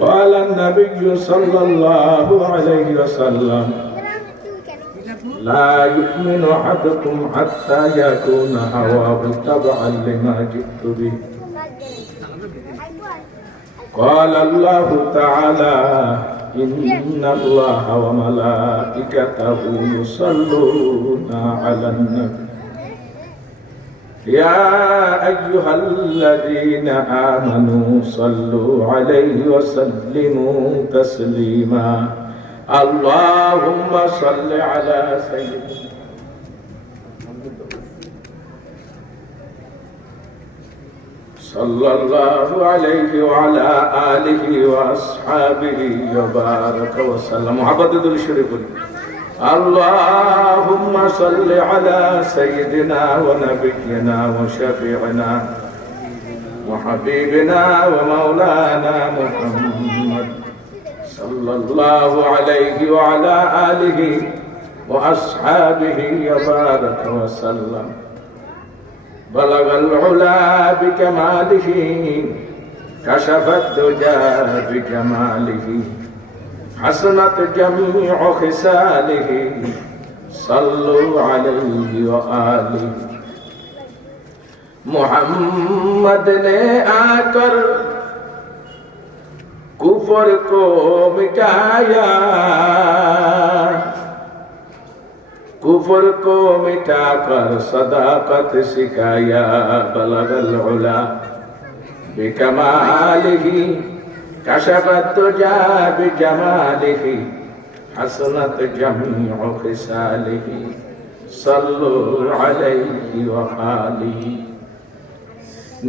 قال النبي صلى الله عليه وسلم لا يؤمن أحدكم حتى يكون هواه تبعا لما جئت به قال الله تعالى إن الله وملائكته يصلون على النبي يا أيها الذين آمنوا صلوا عليه وسلموا تسليما اللهم صل على سيدنا صلى الله عليه وعلى آله وأصحابه وبارك وسلم محبت درود شريف اللهم صل على سيدنا ونبينا وشفيعنا وحبيبنا ومولانا محمد صلى الله عليه وعلى آله وأصحابه وبارك وسلم بلغ العلا بكماله كشف الدجى بجماله حسنت جميع خصاله صلوا عليه وآله محمد نے آकर कुफर को मिटाया कुफर को मिटाकर सदाकत सिखाया बलगल उला बिकमालिही कशफत तुजा बिजमालिही हसनत जमीउ खिसालिही सल्लु अलैहि व आलिही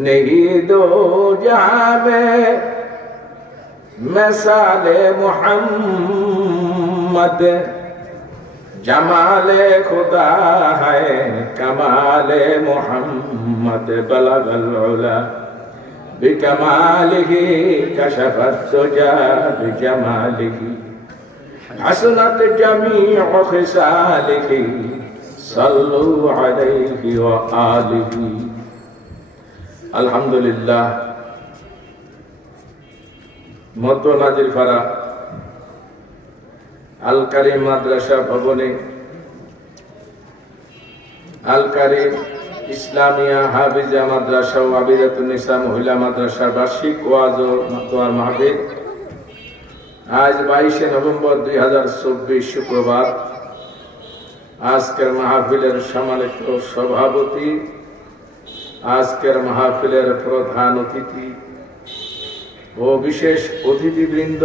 नहीं दो जहां में मिसाले मोहम्मद जमाले खुदा है कमाले मोहम्मद बलगल उला बिकमालिही कशफत तुजा बिजमालिही हसनत जमीउ खिसालिही सल्लु अलैहि व आलिही अल्हम्दुलिल्लाह मतो नाजिर फारा আল কারিম মাদ্রাসা ভবনে আল কারিম ইসলামিয়া হাফিজা মাদ্রাসা ও আবিদাতুন নিসা মহিলা মাদ্রাসার বার্ষিক ওয়াজ ও মাতোয়ার মাহফিল আজ 22 নভেম্বর 2024 শুক্রবার আজকের মাহফিলের সম্মানিত সভাপতি আজকের মাহফিলের প্রধান অতিথি ও বিশেষ অতিথিবৃন্দ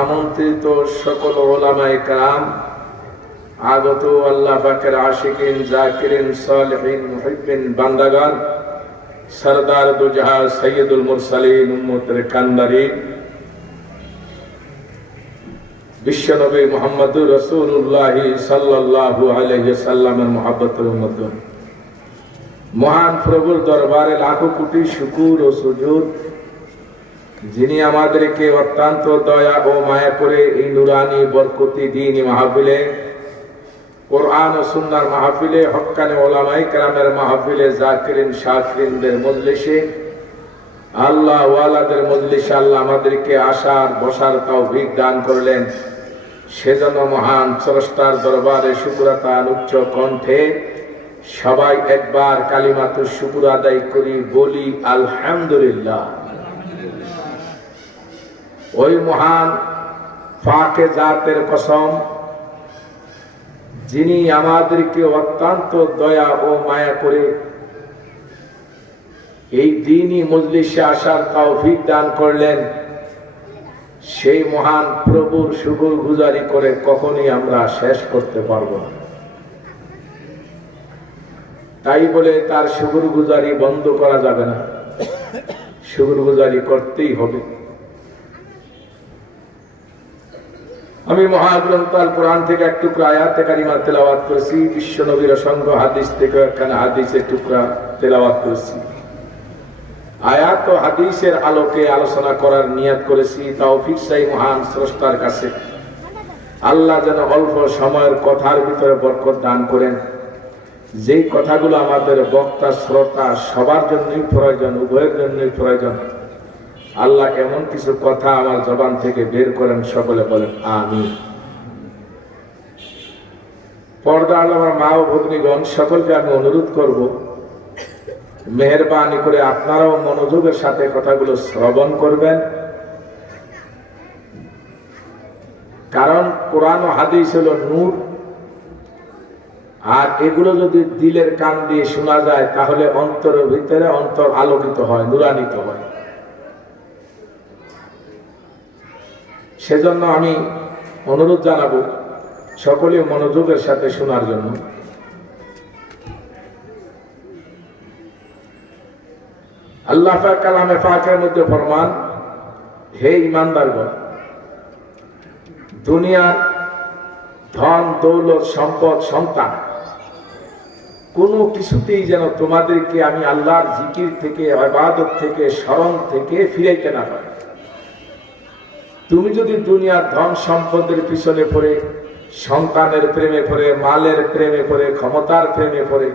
আমন্ত্রিত সকল উলামায়ে কেরাম আগত আল্লাহ পাকের আশিকিন জাকিরিন সালিহিন মুহিব্বিন বান্দাগান সরদার দুজাহা সৈয়দুল মুরসালিন উম্মতের কান্দারি বিশ্বনবী মুহাম্মদুর রাসূলুল্লাহ সাল্লাল্লাহু আলাইহি ওয়াসাল্লামের মুহাব্বতের উম্মত মহান প্রভুর দরবারে লাখো কোটি শুকর ও সুজুদ যিনি আমাদেরকে অত্যন্ত দয়া ও মায়া করে এই নুরানি বরকতি দ্বীনি মাহফিলে কোরআন ও সুন্নাহর মাহফিলে হক্কানি উলামায়ে কেরামের মাহফিলে জাকিরিন শাকিরিনদের মজলিসে আল্লাহ ওয়ালাদের মজলিসে আল্লাহ আমাদেরকে আসার বসার তৌফিক দান করলেন সেজন্য মহান স্রষ্টার দরবারে শুকরাতান উচ্চ কণ্ঠে সবাই একবার কালিমাতুশ শুকর আদায় করি বলি আলহামদুলিল্লাহ। ওই মহান পাকে জাতের কসম যিনি আমাদেরকে অত্যন্ত দয়া ও মায়া করে এই দ্বীনি মজলিসে আসার তৌফিক দান করলেন সেই মহান প্রভুর শুকরগুজারি করে কখনোই আমরা শেষ করতে পারবো না। তাই বলে তার শুকরগুজারি বন্ধ করা যাবে না, শুকরগুজারি করতেই হবে। আমি মহাগ্রন্থ আল কোরআন থেকে এক টুকরা আয়াতে কারিমা তেলাওয়াত করেছি, বিশ্ব নবীর অসংখ্য হাদিস থেকে একখানা হাদিসের টুকরা তেলাওয়াত করেছি। আয়াত ও হাদিসের আলোকে আলোচনা করার নিয়ত করেছি। তৌফিক চাই মহান স্রষ্টার কাছে, আল্লাহ যেন অল্প সময়ের কথার ভিতরে বরকত দান করেন। যেই কথাগুলো আমাদের বক্তা শ্রোতা সবার জন্যই প্রয়োজন, উভয়ের জন্যই প্রয়োজন, আল্লাহ এমন কিছু কথা আমার জবান থেকে বের করেন, সকলে বলেন আমিন। পর্দা আমার মা ও ভগ্নীগণ, সকলকে আমি অনুরোধ করব, মেহেরবানি করে আপনারাও মনোযোগের সাথে কথাগুলো শ্রবণ করবেন। কারণ কোরআন ও হাদিস হলো নূর, আর এগুলো যদি দিলের কান দিয়ে শোনা যায় তাহলে অন্তরের ভিতরে অন্তর আলোকিত হয়, নূরান্বিত হয়। সেজন্য আমি অনুরোধ জানাবো সকলে মনোযোগের সাথে শোনার জন্য। আল্লাহ পাক কালামে পাকের মধ্যে ফরমান, হে ঈমানদারগণ, দুনিয়ার ধন দৌলত সম্পদ সন্তান কোনো কিছুতেই যেন তোমাদেরকে আমি আল্লাহর জিকির থেকে, ইবাদত থেকে, স্মরণ থেকে ফিরাইতে না পারি। তুমি যদি দুনিয়ার ধন সম্পদের পিছনে পড়ে, সন্তানের প্রেমে পড়ে, মালের প্রেমে পড়ে, ক্ষমতার প্রেমে পড়ে,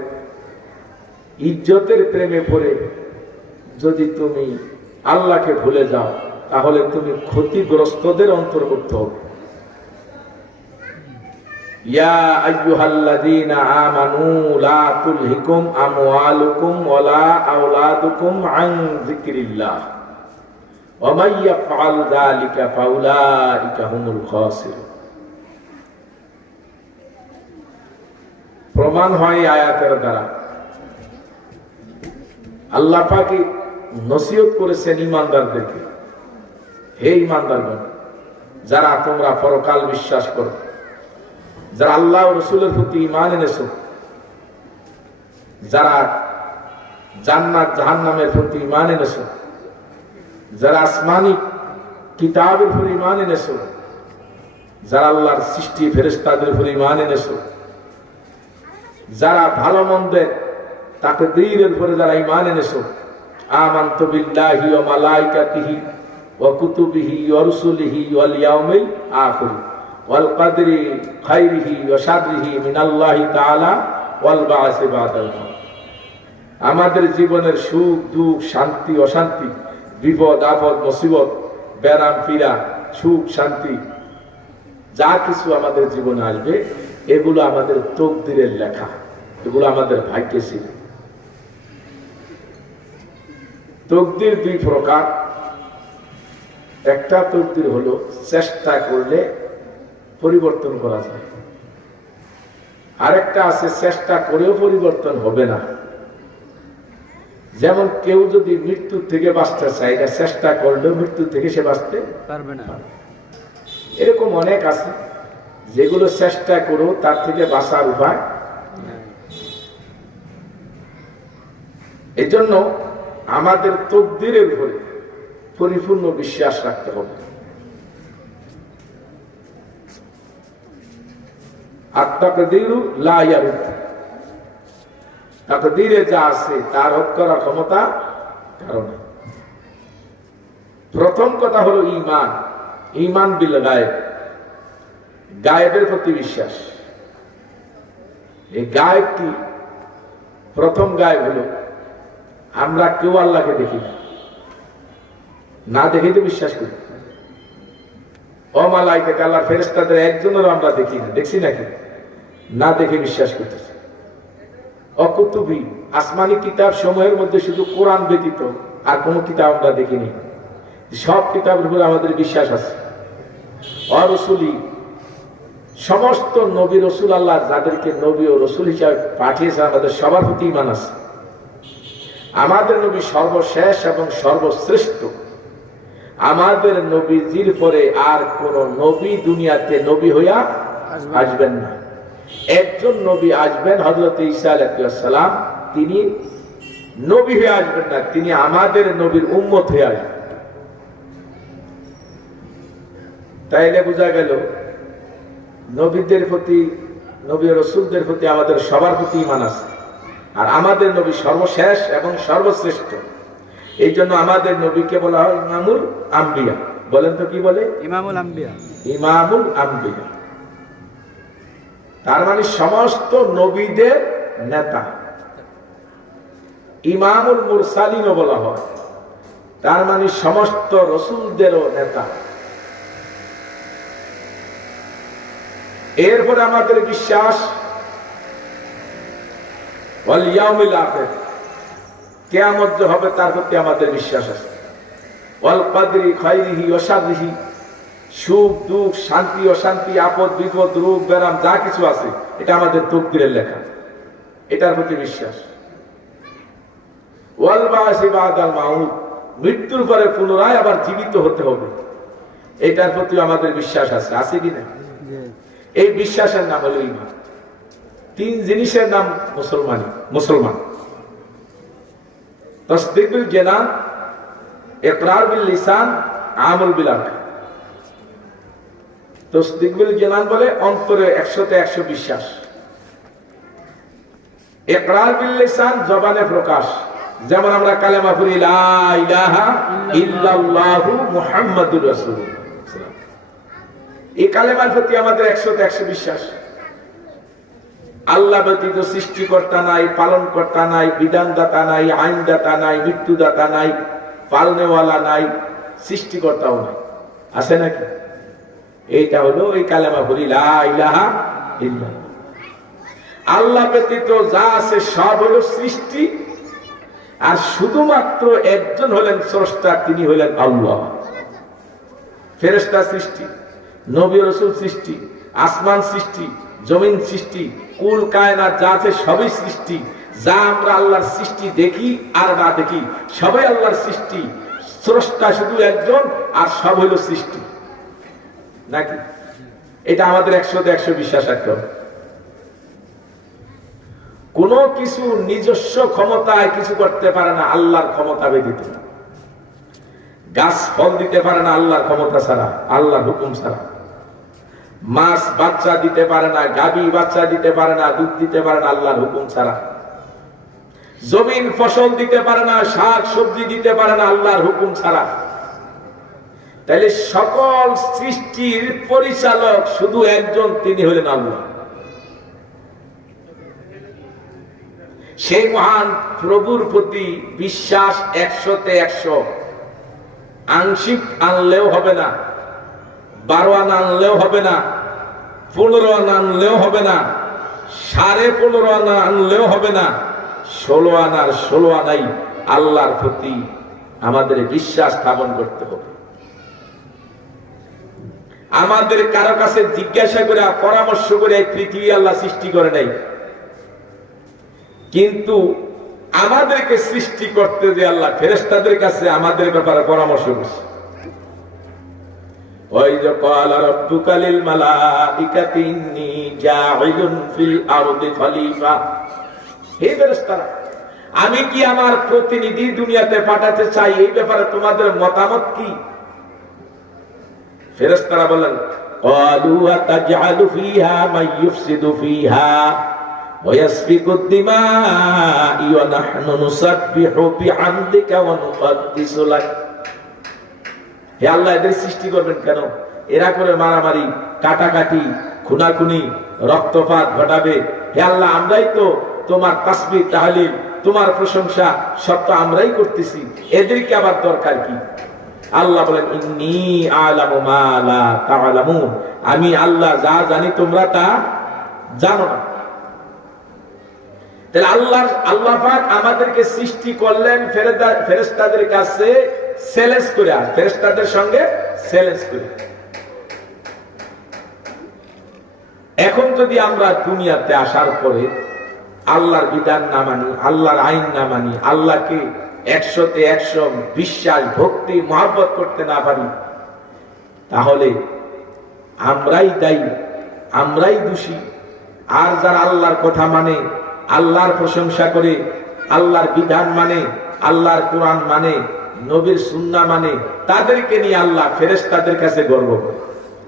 ইজ্জতের প্রেমে পড়ে যদি তুমি আল্লাহকে ভুলে যাও, তাহলে তুমি ক্ষতিগ্রস্তদের অন্তর্ভুক্ত হবে। ইয়া আইয়ুহাল্লাযীনা আমানু লা তুলহিকুম আমওয়ালুকুম ওয়ালা আওলাদুকুম আন যিকরিল্লাহ ওয়া মান ইয়াফআল যালিকা ফাউলাইকা হুমুল খাসিরুন। প্রমাণ হয় আয়াতের দ্বারা আল্লাহ পাক নসিহত করেছেন ঈমানদারদেরকে, হে ঈমানদারগণ, যারা তোমরা পরকাল বিশ্বাস করো, যারা আল্লাহ ও রাসূলের প্রতি ঈমান এনেছো, যারা জান্নাত জাহান্নামের প্রতি ঈমান এনেছো, যারা আসমানি কিতাবের উপর ঈমান এনেছো, যারা আল্লাহর সৃষ্টি ফেরেশতাদের উপর ঈমান এনেছো, যারা ভালো মন্দের তাকদীরের উপরে যারা ঈমান এনেছো, আমানতু বিল্লাহি ওয়া মালাইকাতিহি ওয়া কুতুবিহি ওয়া রুসুলিহি ওয়াল ইয়াউমিল আখির ওয়াল কদরি খাইরিহি ওয়া শাররিহি মিনাল্লাহি তাআলা ওয়াল বা'সি বাদাল মাউত। আমাদের জীবনের সুখ দুঃখ, শান্তি অশান্তি, বিপদ আপদ, মুসিবত, বেরাম পীড়া, সুখ শান্তি যা কিছু আমাদের জীবনে আসবে, এগুলো আমাদের তকদিরের লেখা, এগুলো আমাদের ভাগ্যে ছিল। তকদির দুই প্রকার, একটা তকদির হলো চেষ্টা করলে পরিবর্তন করা যায়, আরেকটা আছে চেষ্টা করেও পরিবর্তন হবে না। যেমন কেউ যদি মৃত্যু থেকে বাঁচতে চায়, এটা চেষ্টা করলেও মৃত্যু থেকে সে বাঁচতে পারবে না। এরকম অনেক আছে যেগুলো চেষ্টা করেও তার থেকে বাঁচার উপায়। এই জন্য আমাদের তকদিরের উপরে পরিপূর্ণ বিশ্বাস রাখতে হবে। আত-তাকদীরু লা ইয়ারুদ, তাকদীরে যা আছে তার রদ করার ক্ষমতা কারো নেই। প্রথম কথা হলো ঈমান, ঈমান বিল গায়েব, গায়েবের প্রতি বিশ্বাস। এই গায়েব কি? প্রথম গায়েব হলো আমরা কেউ আল্লাহকে দেখি না, না দেখে তো বিশ্বাস করি। অমালাইকা আল্লাহর ফেরেশতাদের একজনেরও আমরা দেখি না, দেখছি নাকি? না দেখে বিশ্বাস করতেছি। অকুতুবি, আসমানি কিতাব সমূহের মধ্যে শুধু কোরআন ব্যতীত আর কোনো কিতাব আমরা দেখিনি, সব কিতাবের উপরে আমাদের বিশ্বাস আছে। অরসুলি, সমস্ত নবী রসুল আল্লাহ যাদেরকে নবী ও রসুল হিসাবে পাঠিয়েছে আমাদের সবার প্রতি ঈমান আছে। আমাদের নবী সর্বশেষ এবং সর্বশ্রেষ্ঠ। আমাদের নবীজির পরে আর কোন নবী দুনিয়াতে নবী হইয়া আসবেন না। একজন নবী আসবেন, হযরত ঈসা আলাইহিস সালাম, তিনি নবী হয়ে আসবেন না, তিনি আমাদের নবীর উম্মত হয়ে আসবেন। তাইলে বোঝা গেল নবীদের প্রতি, নবী ও রাসূলদের প্রতি আমাদের সবার প্রতি ঈমান আছে। আর আমাদের নবী সর্বশেষ এবং সর্বশ্রেষ্ঠ। এই জন্য আমাদের নবীকে বলা হয় ইমামুল আম্বিয়া। বলেন তো কি বলে? ইমামুল আম্বিয়া। ইমামুল আম্বিয়া তার মানে সমস্ত নবীদের নেতা। ইমামুল মুরসালিনও বলা হয়, তার মানে সমস্ত রাসূলদেরও নেতা। এরপরে আমাদের বিশ্বাস ওয়াল ইয়াউমিল আখির, কিয়ামত যে হবে তার প্রতি আমাদের বিশ্বাস আছে। ওয়াল কদরি খাইরিহি ওয়া শাররিহি, সুখ দুঃখ, শান্তি অশান্তি, আপদ বিপদ, রোগ ব্যারাম যা কিছু আছে এটা আমাদের তকদিরের লেখা, এটার প্রতি বিশ্বাস। ওয়াল বাসি বাদাল মাউত, মৃত্যুর পরে পুনরায় আবার জীবিত হতে হবে, এটার প্রতি আমাদের বিশ্বাস আছে। আছে কিনা? এই বিশ্বাসের নাম হলো ঈমান। তিন জিনিসের নাম মুসলমান। তাসদীক বিল জানান, ইকরার বিল লিসান, আমল বিল আরকান। তাসদীক বিল জানান বলে অন্তরে 100তে 100 বিশ্বাস, ইকরার বিল লিসান জবানে প্রকাশ, যেমন আমরা কালেমা পড়ি লা ইলাহা ইল্লাল্লাহু মুহাম্মাদুর রাসূলুল্লাহ, এই কালেমার প্রতি আমাদের 100তে 100 বিশ্বাস। আল্লাহ ব্যতীত সৃষ্টিকর্তা নাই, পালনকর্তা নাই, বিধানদাতা নাই, আইনদাতা নাই, মৃত্যুদাতা নাই, পালনেওয়ালা নাই, সৃষ্টিকর্তাও নাই। আছে নাকি? এইটা হলো এই কালেমা পড়ি লা ইলাহা ইল্লাল্লাহ। আল্লাহ ব্যতীত যা আছে সব হলো সৃষ্টি, আর শুধুমাত্র একজন হলেন স্রষ্টা, তিনি হলেন আল্লাহ। ফেরেশতা সৃষ্টি, নবী রাসূল সৃষ্টি, আসমান সৃষ্টি, জমিন সৃষ্টি, কুল কায়নাত যা আছে সবই সৃষ্টি। যা আমরা আল্লাহর সৃষ্টি দেখি আর না দেখি সবাই আল্লাহর সৃষ্টি, স্রষ্টা শুধু একজন, আর সব হলো সৃষ্টি নাকি? এটা আমাদের 100তে 100 বিশ্বাস রাখতে হবে। কোন কিছু নিজস্ব ক্ষমতায় কিছু করতে পারে না আল্লাহর ক্ষমতা ব্যতীত। গাছ ফল দিতে পারে না আল্লাহর ক্ষমতা ছাড়া, আল্লাহর হুকুম ছাড়া। মাছ বাচ্চা দিতে পারে না, গাভী বাচ্চা দিতে পারে না, দুধ দিতে পারে না আল্লাহর হুকুম ছাড়া। জমিন ফসল দিতে পারে না, শাক সবজি দিতে পারে না আল্লাহর হুকুম ছাড়া। তাহলে সকল সৃষ্টির পরিচালক শুধু একজন, তিনি হলেন আল্লাহ। সেই মহান প্রভুর প্রতি বিশ্বাস 100তে 100। আংশিক আনলেও হবে না, 12 আনা আনলেও হবে না, 15 আনা আনলেও হবে না, 15.5 আনা আনলেও হবে না, 16 আনার 16 আনাই আল্লাহর প্রতি আমাদের বিশ্বাস স্থাপন করতে হবে। আমাদের কারো কাছে জিজ্ঞাসা করে পরামর্শ করে এই পৃথিবী আল্লাহ সৃষ্টি করে নাই, কিন্তু আমাদেরকে সৃষ্টি করতে যে আল্লাহ ফেরেশতাদের কাছে আমাদের ব্যাপারে পরামর্শ করছে। وَإِذْ قَالَ رَبُّكَ لِلْمَلَائِكَةِ إِنِّي جَاعِلٌ فِي الْأَرْضِ خَلِيفَةً, হে ফেরেশতারা, আমি কি আমার প্রতিনিধি দুনিয়াতে পাঠাতে চাই, এই ব্যাপারে তোমাদের মতামত কি? ফেরেশতারা বলেন, قَالُوا أَتَجْعَلُ فِيهَا مَن يُفْسِدُ فِيهَا وَيَسْفِكُ الدِّمَاءَ وَنَحْنُ نُسَبِّحُ بِحَمْدِكَ وَنُقَدِّسُ لَكَ। হে আল্লাহ, এদের সৃষ্টি করবেন কেন? এরা করে মারামারি, কাটাকাটি, খুনাখুনি, রক্তপাত ঘটাবে। হে আল্লাহ, আমরাই তো তোমার তাসবিহ তাহলিল, তোমার প্রশংসা সব তো আমরাই করতেছি, এদেরকে আবার দরকার কি? আল্লাহ বলেন, ইন্নী আ'লামু মা লা তা'লামুন, আমি আল্লাহ যা জানি তোমরা তা জানো না। তাহলে আল্লাহ পাক আমাদেরকে সৃষ্টি করলেন ফেরেশতাদের কাছে চ্যালেঞ্জ করে, ফেরেশতাদের সঙ্গে চ্যালেঞ্জ করে। এখন যদি আমরা দুনিয়াতে আসার পরে আল্লাহর বিধান না মানি, আল্লাহর আইন না মানি, আল্লাহকে 100তে 100 বিশ্বাস, ভক্তি, মহব্বত করতে না পারি, তাহলে আমরাই দায়ী, আমরাই দোষী। আর যারা আল্লাহর কথা মানে, আল্লাহর প্রশংসা করে, আল্লাহর বিধান মানে, আল্লাহর কোরআন মানে, নবীর সুন্নাহ মানে, তাদেরকে নিয়ে আল্লাহ ফেরেশতাদের কাছে গর্ব করে।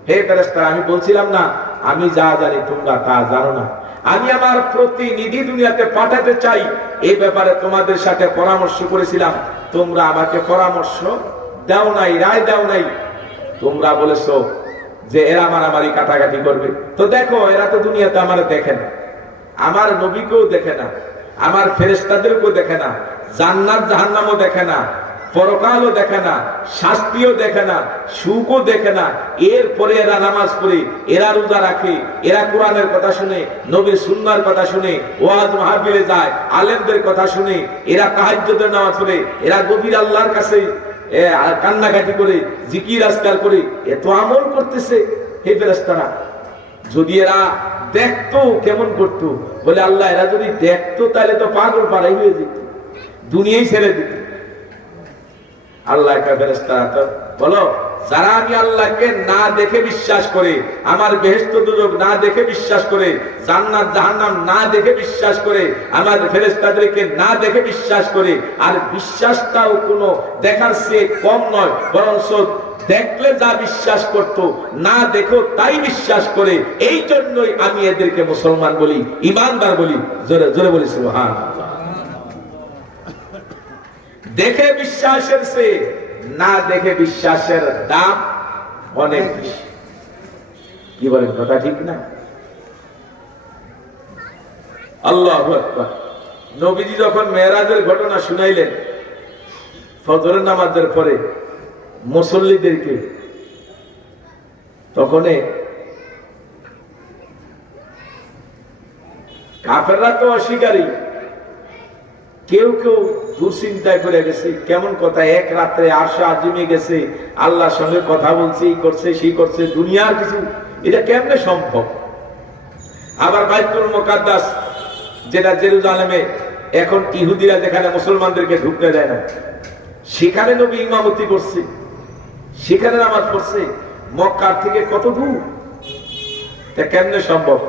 হে ফেরেশতারা, আমি বলছিলাম না আমি যা জানি তোমরা তা জানো না, আমি আমার প্রতিনিধি দুনিয়াতে পাঠাতে চাই, এই ব্যাপারে তোমাদের সাথে পরামর্শ করেছিলাম, তোমরা আমাকে পরামর্শ দাও নাই, রায় দাও নাই। তোমরা বলেছো যে এরা মারামারি কাটাকাটি করবে, তো দেখো এরা তো দুনিয়াতে আমার দেখে না, আমার নবীকেও দেখে না, আমার ফেরেশতাদেরকেও দেখে না, জান্নাত জাহান্নামও দেখে না, পরকালও দেখে না, শাস্তিও দেখে না, সুখও দেখে না। এরপরে এরা নামাজ পড়ে, এরা রোজা রাখে, এরা কোরআনের কথা শুনে, নবীর সুন্নাহর কথা শুনে, ওয়াজ মাহফিলে যায়, আলেমদের কথা শুনে, এরা তাহাজ্জুদের নামাজ পড়ে, এরা গভীর আল্লাহর কাছে কান্নাকাটি করে, জিকির আজকার করে, এত আমল করতেছে। হে ফেরেশতারা, যদি এরা দেখতো কেমন করতো, বলে আল্লাহ এরা যদি দেখতো তাহলে তো পাগল পাড়াই হয়ে যেত, দুনিয়াই ছেড়ে দিত। আল্লাহ ফেরেশতারা তো বলো, যারা আমি আল্লাহকে না দেখে বিশ্বাস করে, আমার বেহেশত দুজক না দেখে বিশ্বাস করে, জান্নাত জাহান্নাম না দেখে বিশ্বাস করে, আমার ফেরেশতাদেরকে না দেখে বিশ্বাস করে, আর বিশ্বাসটাও কোনো দেখার চেয়ে কম নয়, বরং দেখলে যা বিশ্বাস করত, না দেখো তাই বিশ্বাস করে, এই জন্যই আমি এদেরকে মুসলমান বলি, ইমানদার বলি। জোরে জোরে বলি সুবহানাল্লাহ। দেখে বিশ্বাসের চেয়ে না দেখে বিশ্বাসের দাম অনেক বেশি। কি বলেন, কথা ঠিক না? আল্লাহু আকবার। নবীজি যখন মেরাজের ঘটনা শুনাইলেন ফজরের নামাজের পরে মুসল্লিদেরকে, তখন কাফেররা তো অস্বীকারী, কেউ কেউ দুশ্চিন্তায় করে গেছে, কেমন কথা, এক রাত্রে আরশে আজিমে গেছে, আল্লাহর সঙ্গে কথা বলছে, এই করছে সেই করছে, দুনিয়ার কিছু, এটা কেমনে সম্ভব? আবার বাইতুল মুকাদ্দাস যেটা জেরুজালেমে, এখন ইহুদিরা যেখানে মুসলমানদেরকে ঢুকতে দেয় না, সেখানে নবী ইমামতি করছে, সেখানে নামাজ পড়ছে, মক্কার থেকে কত দূর, তা কেমনে সম্ভব?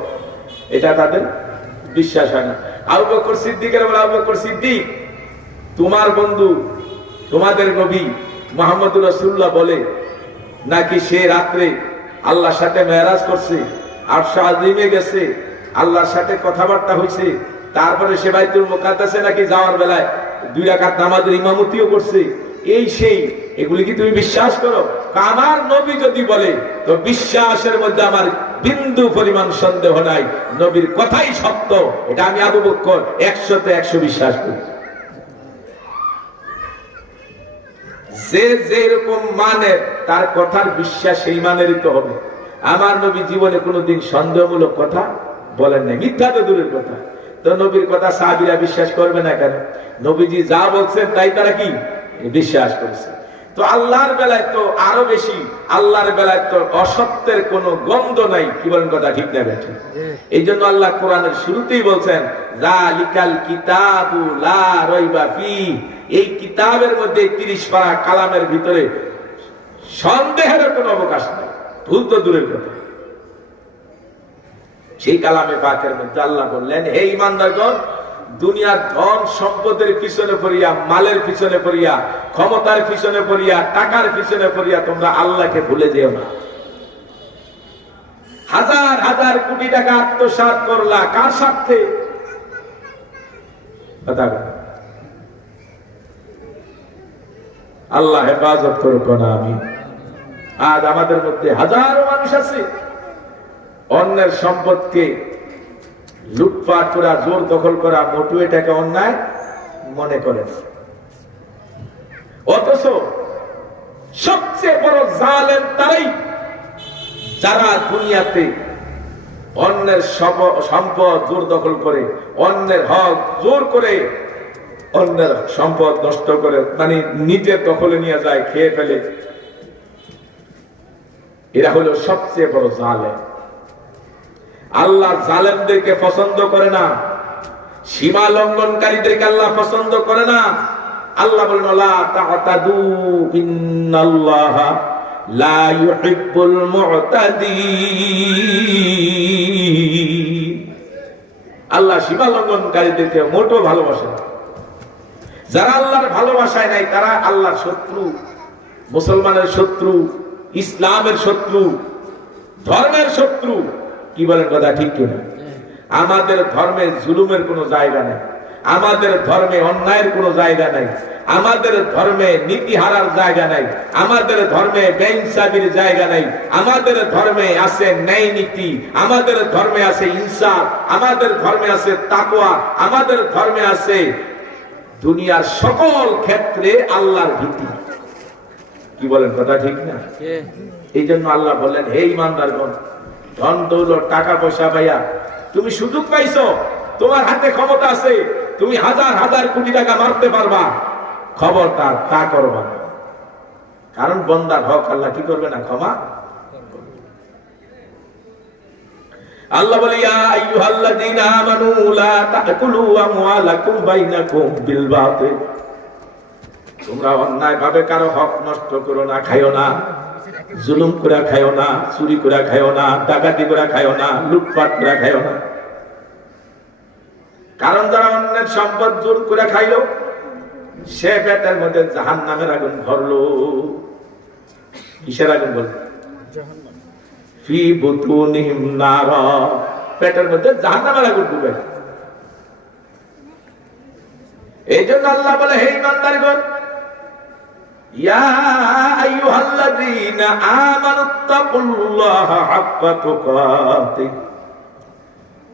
এটা তাদের বিশ্বাস হয় না। আবু বকর সিদ্দিকের বলে, আবু বকর সিদ্দিক, তোমার বন্ধু, তোমাদের নবী মুহাম্মদুর রাসূলুল্লাহ বলে নাকি সে রাত্রে আল্লাহর সাথে মেরাজ করছে, আরশে আজিমে গেছে, আল্লাহর সাথে কথাবার্তা হয়েছে, তারপরে সে বাইতুল মুকাদ্দাসে নাকি যাওয়ার বেলায় 2 রাকাত নামাজের ইমামতিও করছে, এই সেই, এগুলি কি তুমি বিশ্বাস করো? আমার নবী যদি বলে তো বিশ্বাসের মধ্যে আমার বিন্দু পরিমাণ সন্দেহ নাই, নবীর কথাই সত্য, এটা আমি আবু বকর 100তে 100 বিশ্বাস করি। যে যেরকম মানে তার কথার বিশ্বাস সেই মানেরই তো হবে। আমার নবী জীবনে কোনোদিন সন্দেহমূলক কথা বলেন নাই, মিথ্যা তো দূরের কথা। তো নবীর কথা সাহাবীরা বিশ্বাস করবে না কেন? নবীজি যা বলছেন তাই তারা কি বিশ্বাস করেছে। তো আল্লাহর বেলায় তো আরো বেশি, আল্লাহর বেলায় তো অসত্যের কোনো গন্ধ নাই। কি বলেন, কথা ঠিক না বেঠে? এই জন্য আল্লাহ কোরআনের শুরুতেই বলছেন, যালিকাল কিতাবু লা রাইবা ফীহ, এই কিতাবের মধ্যে 30 পারা কালামের ভিতরে সন্দেহের কোনো অবকাশ নেই, ভুল তো দূরের কথা। সেই কালামে পাকের মধ্যে আল্লাহ বললেন, হে ঈমানদারগণ, দুনিয়ার ধন সম্পদের পিছনে পড়িয়া, মালের পিছনে পড়িয়া, ক্ষমতার পিছনে পড়িয়া, টাকার পিছনে পড়িয়া তোমরা আল্লাহকে ভুলে যেও না। হাজার হাজার কোটি টাকা আত্মসাৎ করলা, কার স্বার্থে? আল্লাহ হেফাজত করুক না। আমি আজ আমাদের মধ্যে হাজারো মানুষ আছে অন্যের সম্পদকে লুটপাট করা, জোর দখল করা, মোটু এটাকে অন্যায় মনে করেন, অথচ সবচেয়ে বড় জালেম তারাই যারা দুনিয়াতে অন্যের সম্পদ জোর দখল করে, অন্যের হক জোর করে, অন্যের সম্পদ নষ্ট করে, মানে নিজের দখলে নিয়ে যায়, খেয়ে ফেলে। এরা হলো সবচেয়ে বড় জালেম। আল্লাহ জালেমদেরকে পছন্দ করে না, সীমা লঙ্ঘনকারীদেরকে আল্লাহ পছন্দ করে না। আল্লাহ বলেন, লা তা'তাদু ইন্নাল্লাহা লা ইউহিব্বুল মু'তাদিন। আল্লাহ সীমা লঙ্ঘনকারীদেরকে মোটেও ভালোবাসে না। যারা আল্লাহর ভালোবাসায় নাই তারা আল্লাহর শত্রু, মুসলমানের শত্রু, ইসলামের শত্রু, ধর্মের শত্রু। কি বলেন, কথা ঠিক কিনা? আমাদের ধর্মে জুলুমের কোনো জায়গা নেই, আমাদের ধর্মে অন্যায়ের কোনো জায়গা নাই, আমাদের ধর্মে নীতি হারার জায়গা নাই, আমাদের ধর্মে বেইনসাফির জায়গা নাই, আমাদের ধর্মে আছে ন্যায় নীতি, আমাদের ধর্মে আছে ইনসাফ, আমাদের ধর্মে আছে তাকওয়া, আমাদের ধর্মে আছে দুনিয়ার সকল ক্ষেত্রে আল্লাহর ভীতি। কি বলেন, কথা ঠিক না? এই জন্য আল্লাহ বললেন, হে ইমানদারগণ, ধন দৌলত টাকা পয়সা পাইয়া তুমি সুযোগ পাইছো, তোমার হাতে ক্ষমতা আছে, তুমি হাজার হাজার কোটি টাকা মারতে পারবা, খবরদার তা করবা না। কারণ বান্দার হক আল্লাহ কি করবে না, ক্ষমা। আল্লাহ বলে, ইয়া আইয়ুহাল্লাযীনা আমানু লা তাকুলু আমওয়ালাকুম বাইনাকুম বিল বাতিল, তোমরা অন্যায় ভাবে কারো হক নষ্ট করো না, খাইও না, জুলুম করে খাইও না, চুরি করে খাইও না, ডাকাতি করে খাইও না, লুটপাট করে খাইও না। কারণ যারা অন্যের সম্পদ জোর করে খাইলো, সে পেটের মধ্যে জাহান্নামের আগুন ভরলো। কিসের আগুন বলল? ফি বুতুনিহিম নার, পেটের মধ্যে জাহান্নামের আগুন ঢুকে। এই জন্য আল্লাহ বলে, হে ইমানদারগণ, ইয়া আইয়ুহাল্লাযীনা আমানুত্তাকুল্লাহা হাক্কা তুকাতিহি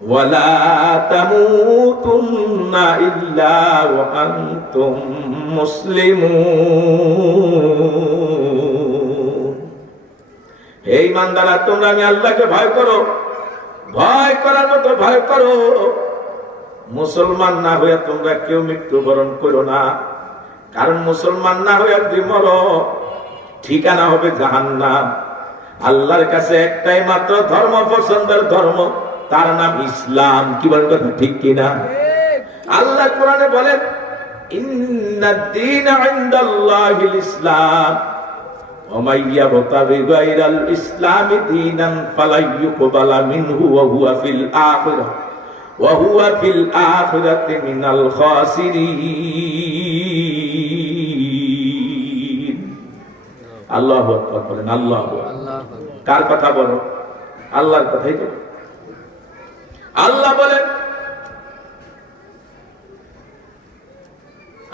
ওয়া লা তামুতুন্না ইল্লা ওয়া আনতুম মুসলিমুন। হে ইমানদাররা, তোমরা আমি আল্লাহকে ভয় করো, ভয় করার মতো ভয় করো। মুসলমান না হয়ে তোমরা কেউ মৃত্যুবরণ করো না, কারণ মুসলমান না হয়ে যদি মরো, ঠিকানা হবে জাহান্নাম। আল্লাহর কাছে একটাই মাত্র ধর্ম পছন্দের ধর্ম, তার নাম ইসলাম। কি বলেন, কথা ঠিক কিনা? আল্লাহ কোরআনে বলেন, ইন্নাদ-দীনা ইনদাল্লাহিল ইসলাম ওয়া মান ইয়াবতাগি গায়রাল ইসলামি দীনান ফালা ইউকবালা মিনহু ওয়া হুয়া ফিল আখিরাতি মিনাল খাসিরিন। আল্লাহু আকবার বলেন, আল্লাহু আকবার। কার কথা বলো? আল্লাহর কথাই তো। আল্লাহ বলেন,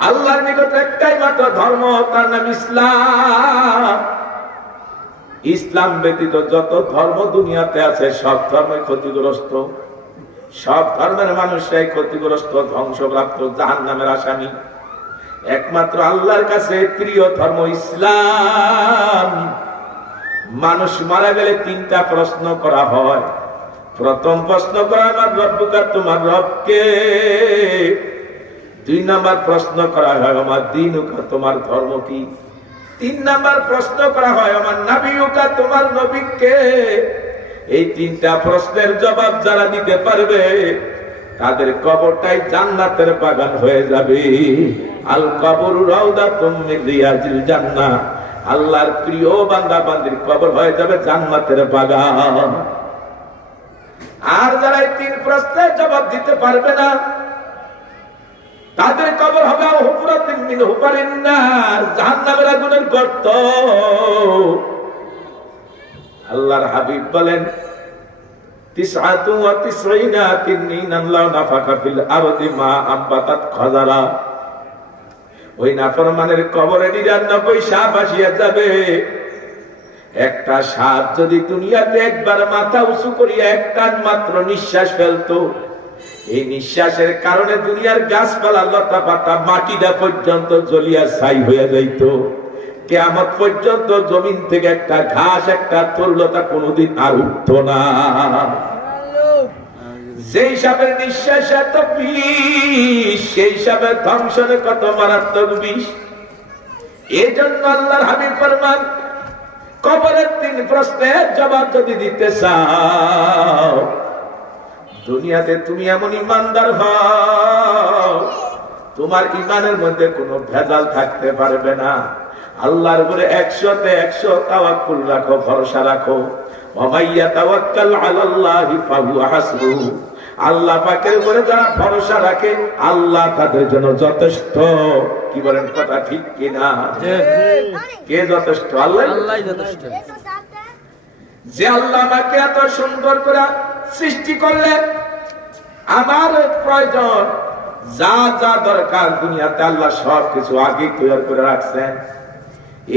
আল্লাহর নিকট একটাই মাত্র ধর্ম, তার নাম ইসলাম। ইসলাম ব্যতীত যত ধর্ম দুনিয়াতে আছে সব ধর্মই ক্ষতিগ্রস্ত, সব ধর্মের মানুষরাই ক্ষতিগ্রস্ত, ধ্বংসপ্রাপ্ত, জাহান্নামের আসামি। একমাত্র আল্লাহর কাছে প্রিয় ধর্ম ইসলাম। মানুষ মারা গেলে তিনটা প্রশ্ন করা হয়। প্রথম প্রশ্ন করা হয়, আমার রব্বুকা, তোমার রবকে। 2 নাম্বার প্রশ্ন করা হয়, আমার দীনুকা, তোমার ধর্ম কি। 3 নাম্বার প্রশ্ন করা হয়, আমার নবিয়ুকা, তোমার নবীকে। এই 3টা প্রশ্নের জবাব যারা দিতে পারবে, তাদের কবরটাই জান্নাতের বাগান হয়ে যাবে। আল কবরু রাউদাতুম মিন রিয়াজিল জান্নাহ, আল্লাহর প্রিয় বান্দা বান্দির কবর হয়ে যাবে জান্নাতের বাগান। আর যারা এই 3 প্রশ্নের জবাব দিতে পারবে না, তাদের কবর হবে হুফরাতিন মিন হুফারিন নার, জাহান্নামের আগুনের গর্ত। আল্লাহর হাবিব বলেন, 99 তিন্নিনান লা নাফাকা ফিল আরদি মা আম্বাতাত খাজারা। ওই নাফরমানের কবরে 99 সাপ আসিয়া যাবে। একটা সাপ যদি দুনিয়াতে একবার মাথা উঁচু করিয়া একটা মাত্র নিঃশ্বাস ফেলতো, এই নিঃশ্বাসের কারণে দুনিয়ার গাছপালা, লতা পাতা, মাটিটা পর্যন্ত জ্বলিয়া ছাই হয়ে যাইত। কিয়ামত পর্যন্ত জমিন থেকে একটা ঘাস, একটা তরুলতা কোনোদিন আর উঠত না। যেই সাপের নিঃশ্বাস এত বিষ, সেই সাপের ধ্বংসনে কত মারাত্মক বিষ। এই জন্য আল্লাহর হাবিব ফরমান, কবরের 3 প্রশ্নের জবাব যদি দিতে চাও, দুনিয়াতে তুমি এমন ইমানদার হও, তোমার ইমানের মধ্যে কোনো ভেজাল থাকতে পারবে না। আল্লাহর উপরে 100তে 100 তাওয়াক্কুল রাখো, ভরসা রাখো। ওয়া মাইয়া তাওয়াক্কাল আলাল্লাহি ফাহুয়া হাসবুহু, আল্লাহ পাকের উপরে যারা ভরসা রাখে, আল্লাহ তাদের জন্য যথেষ্ট। কি বলেন, কথা ঠিক কিনা? কে যথেষ্ট? আল্লাহই যথেষ্ট। যে আল্লাহ আমাকে এত সুন্দর করে সৃষ্টি করলেন, আমার প্রয়োজন যা যা দরকার দুনিয়াতে আল্লাহ সব কিছু আগে তৈরি করে রাখছেন।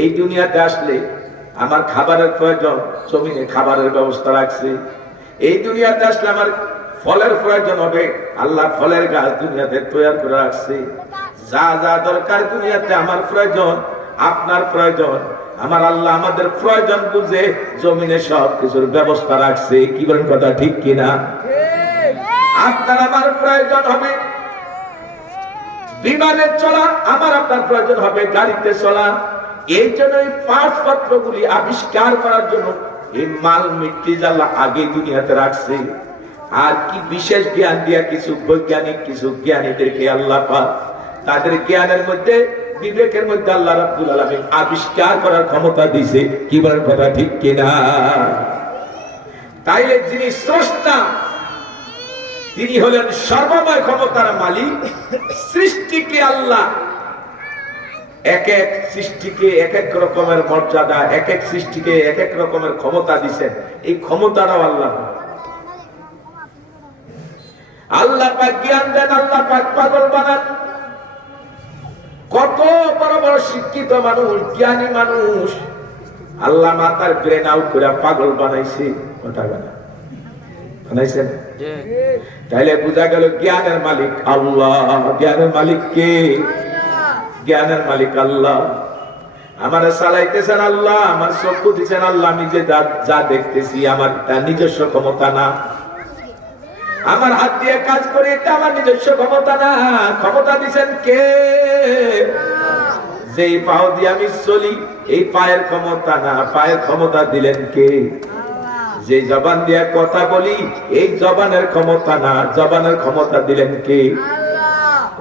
এই দুনিয়াতে আসলে আমার খাবারের প্রয়োজন, জমিনে খাবারের ব্যবস্থা রাখছে। এই দুনিয়াতে আসলে আমার ফলের প্রয়োজন হবে, আল্লাহ ফলের গাছ দুনিয়াতে তৈরি করে রাখছে। যা যা দরকার দুনিয়াতে আমার প্রয়োজন, আপনার প্রয়োজন, আমার আল্লাহ আমাদের প্রয়োজন বুঝে জমিনে সব কিছুর ব্যবস্থা রাখছে। কি বলেন কথা ঠিক কিনা? আপনার আমার প্রয়োজন হবে বিমানে চলা, আমার আপনার প্রয়োজন হবে গাড়িতে চলা। এই জন্য এই পার্টস পত্রগুলি আবিষ্কার করার জন্য এই মাল মিট্টি আল্লাহ আগে দুনিয়াতে রাখছে। আর কি বিশেষ জ্ঞান দিয়া কিছু বৈজ্ঞানিক কিছু জ্ঞানীদেরকে আল্লাহ পাক তাদের জ্ঞানের মধ্যে বিবেকের মধ্যে আল্লাহ রাব্বুল আলামিন আবিষ্কার করার ক্ষমতা দিয়েছে। কি বলেন কথা ঠিক কিনা? তাইলে যিনি স্রষ্টা তিনি হলেন সর্বময় ক্ষমতার মালিক। সৃষ্টিকে আল্লাহ এক এক সৃষ্টিকে এক এক রকমের মর্যাদা, এক এক সৃষ্টিকে এক এক রকমের ক্ষমতা দিয়েছেন। এই ক্ষমতাটাও আল্লাহ। আল্লাহ পাক জ্ঞান দেন, আল্লাহ পাক পাগল বানান। কত বড় বড় শিক্ষিত মানুষ, জ্ঞানী মানুষ আল্লাহ মাতার ব্রেন আউট করে পাগল বানাইছে। কথা বানাইছেন। তাইলে বোঝা গেল জ্ঞানের মালিক আল্লাহ। জ্ঞানের মালিক কে? জ্ঞানের মালিক আল্লাহ। আমার চালাইতেছেন আল্লাহ, আমার চক্ষু দিচ্ছেন আল্লাহ। আমি যে যা দেখতেছি আমার তার নিজস্ব ক্ষমতা না। আমার হাত দিয়ে কাজ করে এটা আমার নিজস্ব ক্ষমতা না। ক্ষমতা দিচ্ছেন কে? যে পাও দিয়ে আমি চলি এই পায়ের ক্ষমতা না, পায়ের ক্ষমতা দিলেন কে? যে জবান দিয়ে কথা বলি এই জবানের ক্ষমতা না, জবানের ক্ষমতা দিলেন কে?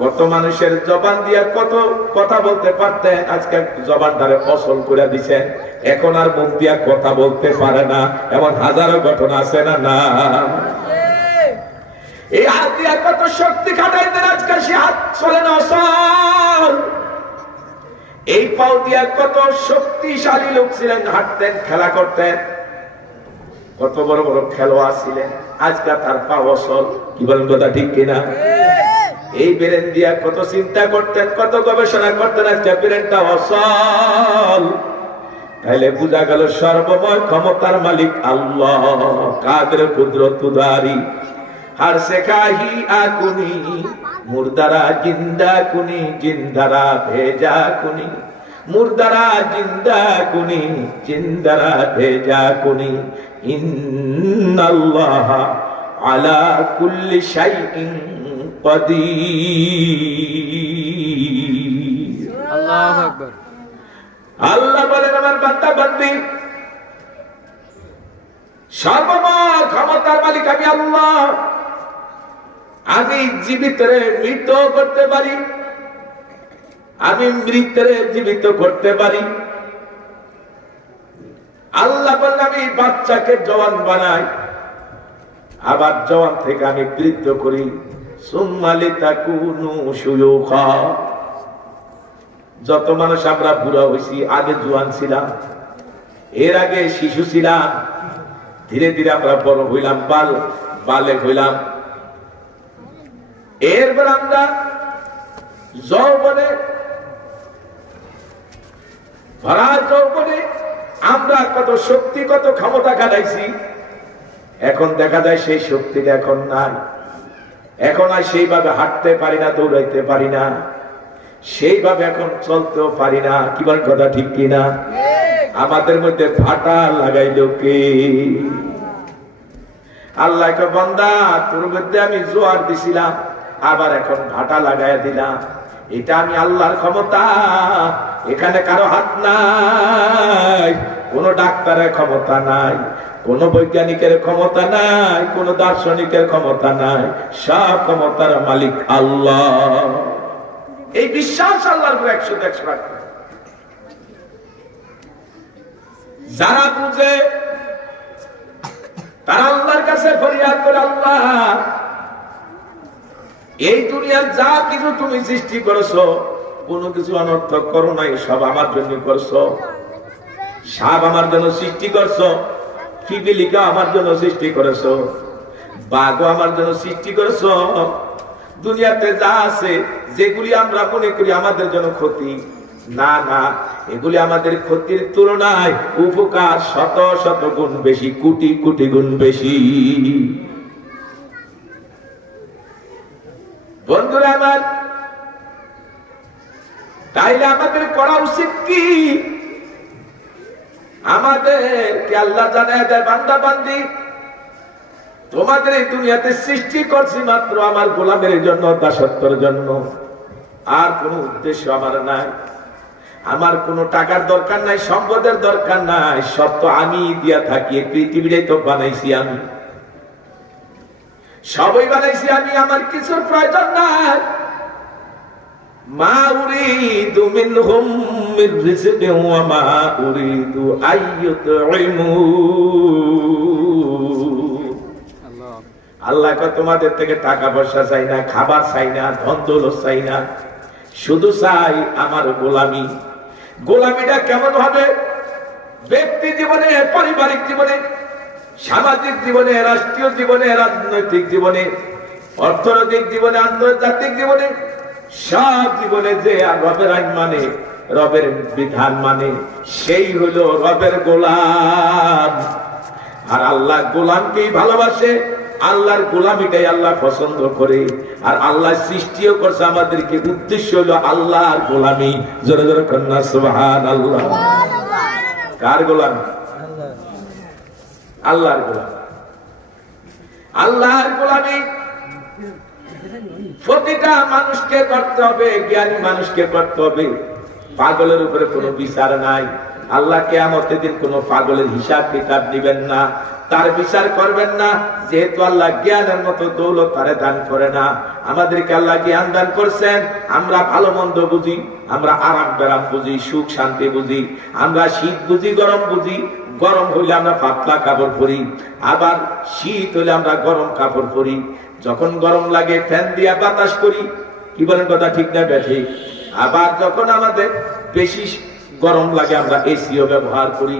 কত মানুষের জবান দিয়ে কত কথা বলতে পারতেন, আজকে জবানটারে ফসল করে দিছেন, এখন আর মুখ দিয়া কথা বলতে পারে না। এমন হাজারো ঘটনা আছে না? না, এই হাত দিয়া কত শক্তি খাটাইতেন, আজকে সে হাত চলে না, অসল। এই পাও দিয়া কত শক্তিশালী লোক ছিলেন, হাঁটতেন, খেলা করতেন, কত বড় বড় খেলোয়াড় ছিলেন, আজকে তার পা অসল। কি বলেন কথা ঠিক কিনা? এই ব্রেন দিয়া কত চিন্তা করতেন, কত গবেষণা করতেন, আজকে ব্রেনটা অসল। তাইলে বুঝা গেল সর্বময় ক্ষমতার মালিক আল্লাহ। কাদের কুদরতুদারি আর শেখাহি আকুনি, মুর্দারা জিন্দা কুনি, জিন্দারা ভেজা কুনি, মুর্দারা জিন্দা কুনি, জিন্দারা ভেজা কুনি। ইন্নাল্লাহ আলা কুল্লি শাইইন কাদির। আল্লাহু আকবার। আল্লাহ বলেন আমার বান্দা বান্দি সর্বময় ক্ষমতার মালিক আমি আল্লাহ। আমি জীবিতরে মৃত করতে পারি, আমি মৃতরে জীবিত করতে পারি। আল্লাহ বলেন আমি বাচ্চাকে জওয়ান বানাই, আবার জওয়ান থেকে আমি বৃদ্ধ করি। সুম্মালি তাকুনু শুয়ুখা। যত মানুষ আমরা বুড়া হইছি, আগে জওয়ান ছিলাম, এর আগে শিশু ছিলাম, ধীরে ধীরে আমরা বড় হইলাম, বালেগ হইলাম, এরপর আমরা যৌবনে, ভরা যৌবনে আমরা কত শক্তি কত ক্ষমতা কাটাইছি। এখন দেখা যায় সেই শক্তিটা এখন নাই। এখন আর সেইভাবে হাঁটতে পারি না, দৌড়াইতে পারি না, সেইভাবে এখন চলতেও পারি না। কি বলেন কথা ঠিক কিনা? আমাদের মধ্যে ভাটা লাগাইল কে? আল্লাহকে বান্দা তোর মধ্যে আমি জোয়ার দিছিলাম, আবার এখন ভাটা লাগাইয়া দিলাম। এটা আমি আল্লাহর ক্ষমতা, এখানে কারো হাত নাই, কোন ডাক্তারের ক্ষমতা নাই, কোন বৈজ্ঞানিকের ক্ষমতা নাই, কোন দার্শনিকের ক্ষমতা নাই। সব ক্ষমতার মালিক আল্লাহ। এই বিশ্বাস আল্লাহর উপর 100% রাখবে। যারা বুঝে তারা আল্লাহর কাছে ফরিয়াদ করে, আল্লাহ এই দুনিয়ার যা কিছু তুমি সৃষ্টি করেছো কোনো কিছু অনর্থক করো নাই, সব আমার জন্য করছো। সাপ আমার জন্য সৃষ্টি করছো, পিপিলিকা আমার জন্য সৃষ্টি করেছো, বাঘও আমার জন্য সৃষ্টি করেছো, দুনিয়াতে যা আছে যেগুলি আমরা মনে করি আমাদের জন্য ক্ষতি, না না, এগুলি আমাদের ক্ষতির তুলনায় উপকার শত শত গুণ বেশি, কোটি কোটি গুণ বেশি। বন্ধুরা আমার, তাইলে আমাদের করা উচিত কি? আমাদেরকে আল্লাহ জানায় দেয়, বান্দা বান্দি, তোমাদের এই দুনিয়াতে সৃষ্টি করছি মাত্র আমার গোলামের জন্য, দাসত্বের জন্য, আর কোন উদ্দেশ্য আমার নাই। আমার কোনো টাকার দরকার নাই, সম্পদের দরকার নাই, সব তো আমি দিয়া থাকি। পৃথিবীটাই তো বানাইছি আমি, সবই বানাইছি আমি, আমার কিছুর প্রয়োজন নাই। মা উরিদু মিনহুম মির রিজকিন ওয়া মা উরিদু আইয়ুতঈমুন। আল্লাহ কয় তোমাদের থেকে টাকা পয়সা চাই না, খাবার চাই না, ধন দৌলত চাই না, শুধু চাই আমার গোলামি। গোলামিটা কেমন হবে? ব্যক্তি জীবনে, পারিবারিক জীবনে, সামাজিক জীবনে, রাষ্ট্রীয় জীবনে, রাজনৈতিক জীবনে, অর্থনৈতিক জীবনে, আন্তর্জাতিক জীবনে, সব জীবনে যে রবের আইন মানে, রবের বিধান মানে, সেই হলো রবের গোলাম। আর আল্লাহ গোলামকেই ভালোবাসে, আল্লাহর গোলামিটাই আল্লাহ পছন্দ করে। আর আল্লাহ সৃষ্টিও করছে আমাদেরকে, উদ্দেশ্য হলো আল্লাহর গোলামি। জোরে জোরে কন্যা সুবহানাল্লাহ। কার গোলাম? আল্লাহর গোলাম। আল্লাহর গোলামি প্রতিটা মানুষকে করতে হবে, জ্ঞানী মানুষকে করতে হবে। পাগলের উপরে কোনো বিচার নাই। আল্লাহ কিয়ামতের দিন কোনো পাগলের হিসাব কিতাব দিবেন না, তার বিচার করবেন না, যেহেতু আল্লাহ জ্ঞানের মতো দৌলত তারে দান করে না। আমাদেরকে আল্লাহ জ্ঞান দান করছেন, আমরা ভালো মন্দ বুঝি, আমরা আরাম বেরাম বুঝি, সুখ শান্তি বুঝি, আমরা শীত বুঝি, গরম বুঝি। গরম হইলে আমরা পাতলা কাপড় পরি, আবার শীত হইলে আমরা গরম কাপড় পরি। যখন গরম লাগে ফ্যান দিয়া বাতাস করি, কি বলেন কথা ঠিক না বেঠিক? আবার যখন আমাদের বেশি গরম লাগে আমরা এসিও ব্যবহার করি।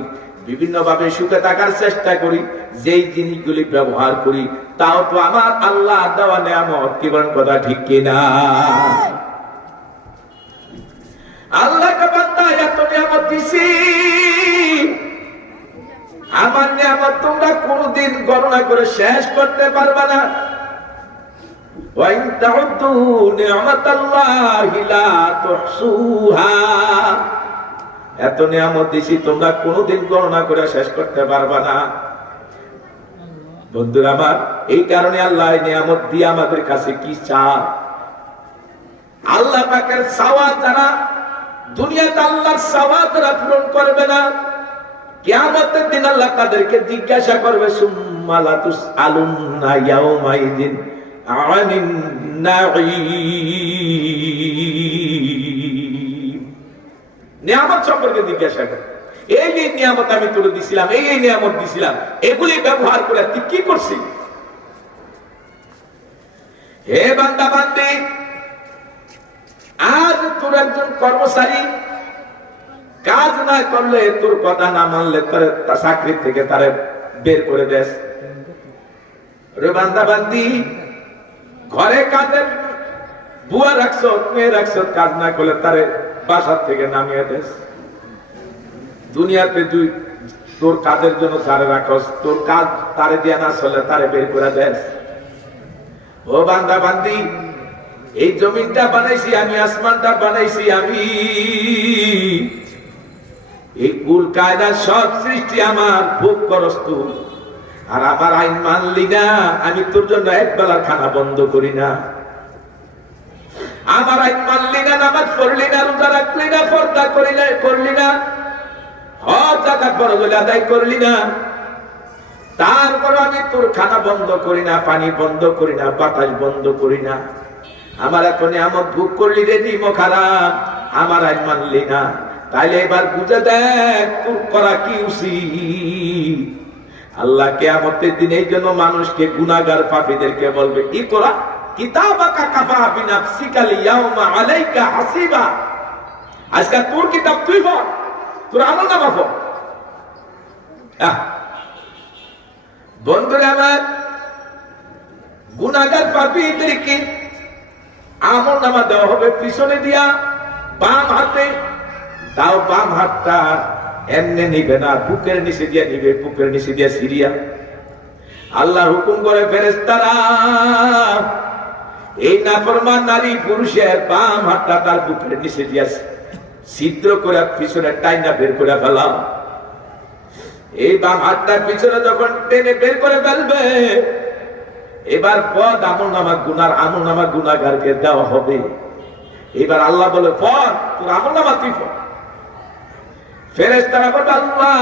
বিভিন্ন ভাবে সুখে থাকার চেষ্টা করি। যেই জিনিসগুলি ব্যবহার করি তাও তো আমার আল্লাহ দেওয়া নিয়ামত, কি বলেন কথা ঠিক কিনা? আল্লাহকে বান্দা এত নিয়ামত দিছি, আমার নিয়ামত তোমরা কোনদিন গণনা করে শেষ করতে পারবে না। ওয়াইন তাউদ্দু নি'মাতাল্লাহি লা তুহসুহা। এত নিয়ামত দিছি, তোমরা কোনদিন গণনা করে শেষ করতে পারবে না। বন্ধুরা আমার, এই কারণে আল্লাহ নিয়ামত দিয়ে আমাদের কাছে কি চায়? আল্লাহ পাকের চাওয়া যারা দুনিয়াতে আল্লাহর চাওয়া যারা পূরণ করবে না, কিয়ামতের দিন আল্লাহ তাদেরকে জিজ্ঞাসা করবে, সুম্মা লা তুসআলুন্না ইয়াউমাইযিন আনিন নাঈম। নিয়ামত সম্পর্কে জিজ্ঞাসা করে, এই এই নিয়ামত আমি তুলে দিছিলাম, এই এই নিয়ামত দিছিলাম, এগুলি ব্যবহার করে তুই কি করছিস? হে বান্দা বান্দি, আজ তোর একজন কর্মচারী কাজ না করলে, তোর কথা না মানলে তার চাকরি থেকে তারে বের করে দেস। রে বান্দা বান্দি, ঘরে কাজের বুয়া রাখছ, মেয়ে রাখছ, কাজ না করলে তারে বাসার থেকে নামিয়ে দেস। দুনিয়াতে তুই তোর কাজের জন্য যারে রাখস, তোর কাজ তারে দিয়া না চলে তারে বের করে দেস। ও বান্দা বান্দি, এই জমিনটা বানাইছি আমি, আসমানটা বানাইছি আমি, এই কুল কায়দা সব সৃষ্টি আমার, ভোগ করস তুই। আর আমার আইন মানলি না, আমি তোর জন্য এক বেলার খানা বন্ধ করি না। আমার আইন মানলি না, নামাজ পড়লি না, রোজা রাখলি না, পর্দা করলি না, হজ যাকাত ফরজ আদায় করলি না, তারপর আমি তোর খানা বন্ধ করি না, পানি বন্ধ করি না, বাতাস বন্ধ করি না। আমার এখন নিয়ামত ভোগ করলি রে, নিমক হারাম, আমার আইন মানলি না। তাইলে এবার বুঝে দেখ তোর করা কি উচিত। আল্লাহ কিয়ামতের দিন এই জন্য মানুষকে গুনাহগার পাপীদেরকে বলবে, ইকরা কিতাবাকা কাফা বিনাফসিকাল ইয়াউমা আলাইকা হাসিবা। আজকে তোর কিতাব তুই পড়, তোর আলাদা বাপ। বন্ধুরা আমার, গুনাহগার পাপীদেরকে আমলনামা দেওয়া হবে পিছনে দিয়া, বাম হাতে দাও। বাম হাতটা এমনি নিবে না, বুকের নিচে দিয়ে নিবে, বুকের নিচে দিয়ে সিরিয়া। আল্লাহ হুকুম করে ফেরেশতারা এই নাফরমান নারী পুরুষের বাম হাতটা তার বুকের নিচে দিয়ে ছিদ্র করে পিছনে টাইনা বের করে ফেলা। এই বাম হাতটা পিছনে যখন টেনে বের করে ফেলবে, এবার পদ আমলনামা গুনার আমলনামা গুনাহগারকে দেওয়া হবে। এবার আল্লাহ বলে পদ তোর আমলনামা তুই পড়। ফেরেশতারা বলে আল্লাহ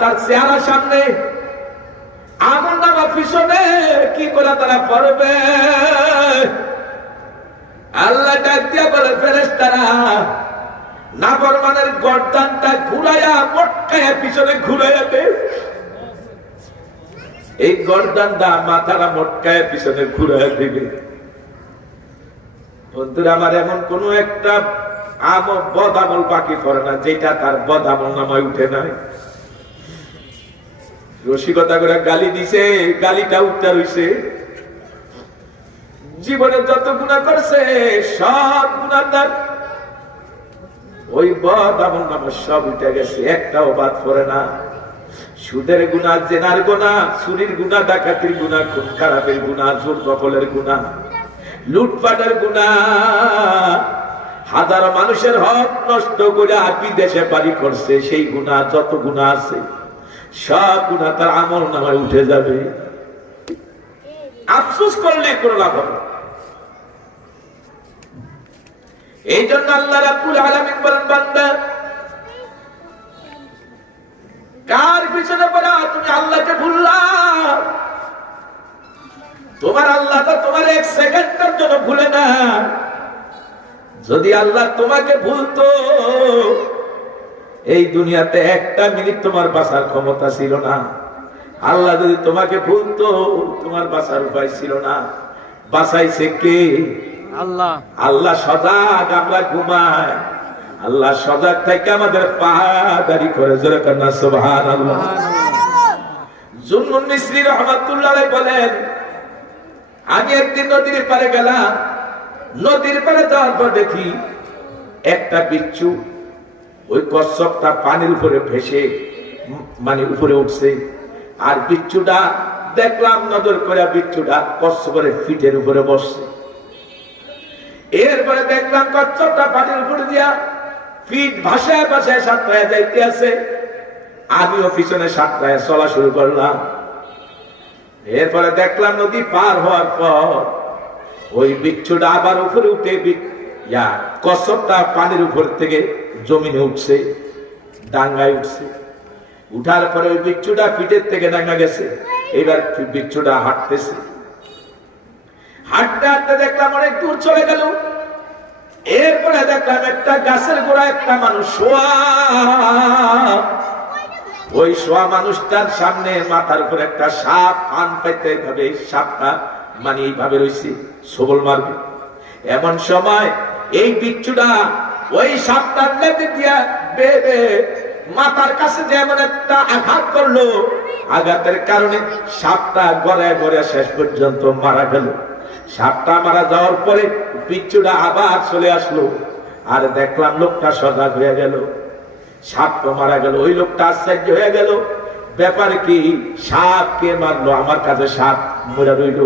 তার চেহারা সামনে, আমলনামা পিছনে, কি করে তারা পড়বে? আল্লাহ ডাক দিয়া বলে ফেরেশতারা নাফরমানের গর্দানটা ঘুরাইয়া মটকায়া পিছনে ঘুরাইয়া দে। এই গর্দানটা মাথাটা মটকায়া পিছনে ঘুরাইয়া দিবে। বন্ধুরা আমার, এমন কোন একটা বদ আমল বাকি পড়ে না যেটা তার বদ আমল নামায় উঠে নাই। রসিকতা করে গালি দিছে, গালিটা উঠতে রইছে। জীবনে যত গুনাহ করছে সব গুনাহ তার ওই বদ আমল নামা সব উঠে গেছে, একটাও বাদ পড়ে না। সুদের গুনাহ, জেনার গুনাহ, চুরির গুনাহ, ডাকাতির গুনাহ, খুন খারাপের গুনাহ, জোর দখলের গুনাহ, লুটপাটের গুনাহ, হাজারো মানুষের হক নষ্ট করে বিদেশে বাড়ি করছে, সেই গুনাহ যত গুনাহ আছে সব গুনাহ তার আমল নামায় উঠে যাবে। আফসোস করলে কোনো লাভ হবে। এই জন্য আল্লাহ রাব্বুল আলামিন বলেন, বান্দা কার পিছনে পড়া তুমি আল্লাহকে ভুললা? তোমার আল্লাহ তো তোমার এক সেকেন্ডের জন্য ভুলে না। যদি আল্লাহ তোমাকে ভুলতো, এই দুনিয়াতে একটা মিনিট তোমার বাঁচার ক্ষমতা ছিল না। আল্লাহ যদি তোমাকে ভুলতো, তোমার বাঁচার উপায় ছিল না। বাঁচাইছে কে? আল্লাহ। আল্লাহ সজাগ, আমরা ঘুমাই। আল্লাহ সজাগ থেকে আমাদের পাহাড়ি করে জোরে কন্যা সুবহানাল্লাহ। জুন্নুন মিসরি রাহমাতুল্লাহ আলাইহি বলেন, আমি একদিন নদীর পারে গেলাম। নদীর পারে যাওয়ার পর দেখি একটা বিচ্ছু ওই কচ্ছপটা পানির উপরে ভেসে মানে উপরে উঠছে। আর বিচ্ছুটা দেখলাম নজর করে, বিচ্ছুটা কচ্ছপের পিঠের উপরে বসছে। এরপরে দেখলাম কচ্ছপটা পানির উপরে দিয়া পিঠ ভাসায় ভাসায় সাঁতরায় যাইতে আছে। আমিও পিছনে সাঁতরায় চলা শুরু করলাম। এরপরে দেখলাম নদী পার হওয়ার পর ওই বিচ্ছুটা আবার উপরে উঠে কচ্ছপটা পানির উপর থেকে জমিনে উঠছে, ডাঙ্গায় উঠছে। উঠার পরে ওই বিচ্ছুটা পিঠের থেকে ডাঙ্গা গেছে। এবার বিচ্ছুটা হাঁটতেছে। হাঁটতে হাঁটতে দেখলাম অনেক দূর চলে গেল। এরপরে দেখলাম একটা গাছের গোড়ায় একটা মানুষ শোয়া। ওই শোয়া মানুষটার সামনে মাথার উপর একটা সাপ, কান পাইতে এইভাবে সাপটা মানে এইভাবে রয়েছে, সবল মারবে। এমন সময় এই বিচ্ছুটা ওই সাপটার লেজে দিয়া বেড়ে মাথার কাছে যেমন একটা আঘাত করলো, আঘাতের কারণে সাপটা গড়ায় গড়ায় শেষ পর্যন্ত মারা গেল। সাপটা মারা যাওয়ার পরে বিচ্ছুটা আবার চলে আসলো। আর দেখলাম লোকটা সজাগ হয়ে গেল, সাপ তো মারা গেল। ওই লোকটা আশ্চর্য হয়ে গেল, ব্যাপার কি? সাপ কে মারলো? আমার কাছে সাপ মরে রইল।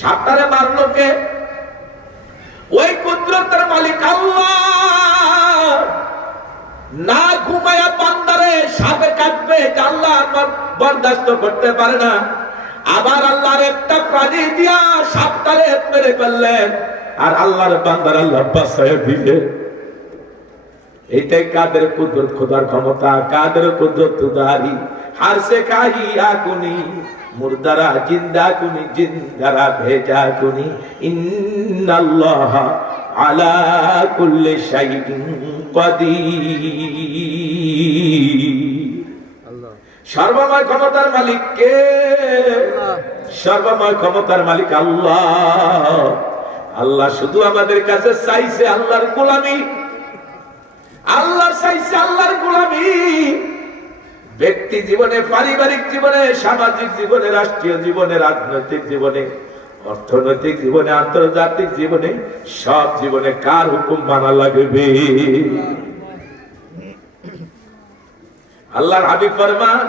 সাপটারে মারলো কে? ওই কুদরতের মালিক আল্লাহ। না ঘুমায়া বান্দারে সাপে কাটবে, আল্লাহ বরদাস্ত করতে পারে না। আবার আল্লাহর একটা প্রাণী দিয়া সাপটারে মেরে ফেললেন, আর আল্লাহর বান্দার আল্লাহ বাঁচায় দিলেন। এইটাই কাদের কুদরত, খোদার ক্ষমতা। কাদের কুদরত তুদারি হার সে কাহিয়া কুনি, মুর্দারা জিন্দা কুনি, জিন্দারা ভেজা কুনি। ইন্নাল্লাহ আলা কুল্লি শাইইন কাদির। সর্বময় ক্ষমতার মালিক কে? সর্বময় ক্ষমতার মালিক আল্লাহ। আল্লাহ শুধু আমাদের কাছে চাইছে আল্লাহর গোলামি। আল্লাহ চাইছে আল্লাহর গোলামি। ব্যক্তি জীবনে, পারিবারিক জীবনে, সামাজিক জীবনে, রাষ্ট্রীয় জীবনে, রাজনৈতিক জীবনে অর্থনৈতিক জীবনে, আন্তর্জাতিক জীবনে, সব জীবনে কার হুকুম মানা লাগবে? আল্লাহর হাবিব ফরমান,